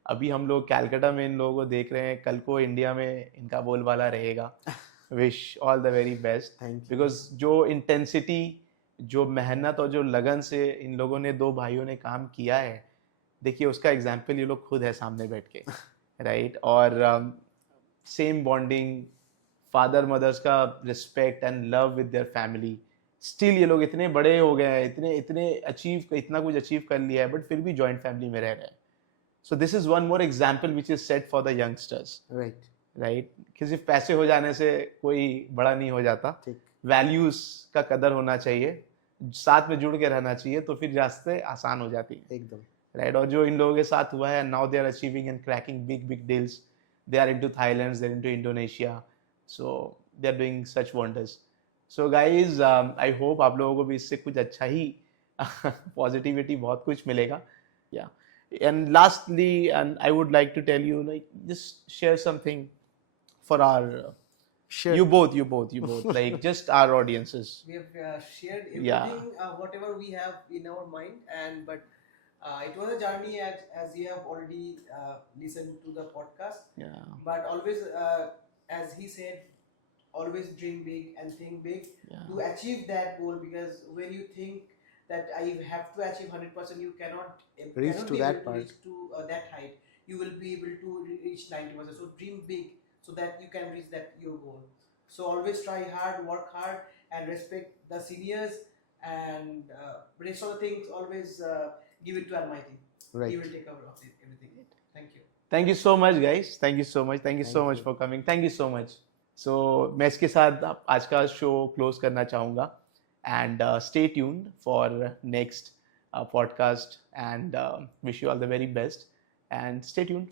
अभी हम लोग कैलकाटा में इन लोगों को देख रहे हैं, कल को इंडिया में इनका बोलबाला रहेगा. Wish all the very best, Thank you. Because जो इंटेंसिटी, जो मेहनत और जो लगन से इन लोगों ने, दो भाइयों ने काम किया है, देखिए उसका एग्जाम्पल ये लोग खुद है सामने बैठ के, राइट? और सेम बॉन्डिंग, फादर मदर्स का respect and love with their family. Still ये लोग इतने बड़े हो गए हैं, इतना कुछ अचीव कर लिया है, बट फिर भी जॉइंट फैमिली में रह रहे हैं. So this is one more example which is set for the youngsters, Right. Right? कि सिर्फ पैसे हो जाने से कोई बड़ा नहीं हो जाता, ठीक. वैल्यूज का कदर होना चाहिए, साथ में जुड़ के रहना चाहिए, तो फिर रास्ते आसान हो जाती हैं, एकदम. राइट? और जो इन लोगों के साथ हुआ है, now they are achieving and cracking big deals. They are into Thailand, they are into Indonesia, so they are doing such wonders. So guys, I hope आप लोगों को भी इससे कुछ अच्छा ही पॉजिटिविटी बहुत कुछ मिलेगा. Yeah and lastly, and I would like to tell you, like just share something for our Sure. you both like just our audiences. We have shared everything, Yeah. whatever we have in our mind, and but it was a journey as you have already listened to the podcast. Yeah, But always, as he said, always dream big and think big yeah, to achieve that goal. Because when you think that I have to achieve 100%, you cannot Reach to be that able to part. reach to that height. You will be able to reach 90%. So dream big, so that you can reach that your goal. So always try hard, work hard, and respect the seniors, and rest of the things always give it to Almighty. Right. He will take care of everything. Thank you. thank you so much guys, thank you so much Thank much you. for coming, thank you so much. So मैं इसके साथ आज का show close करना चाहूँगा, and stay tuned for next podcast, and wish you all the very best, and stay tuned.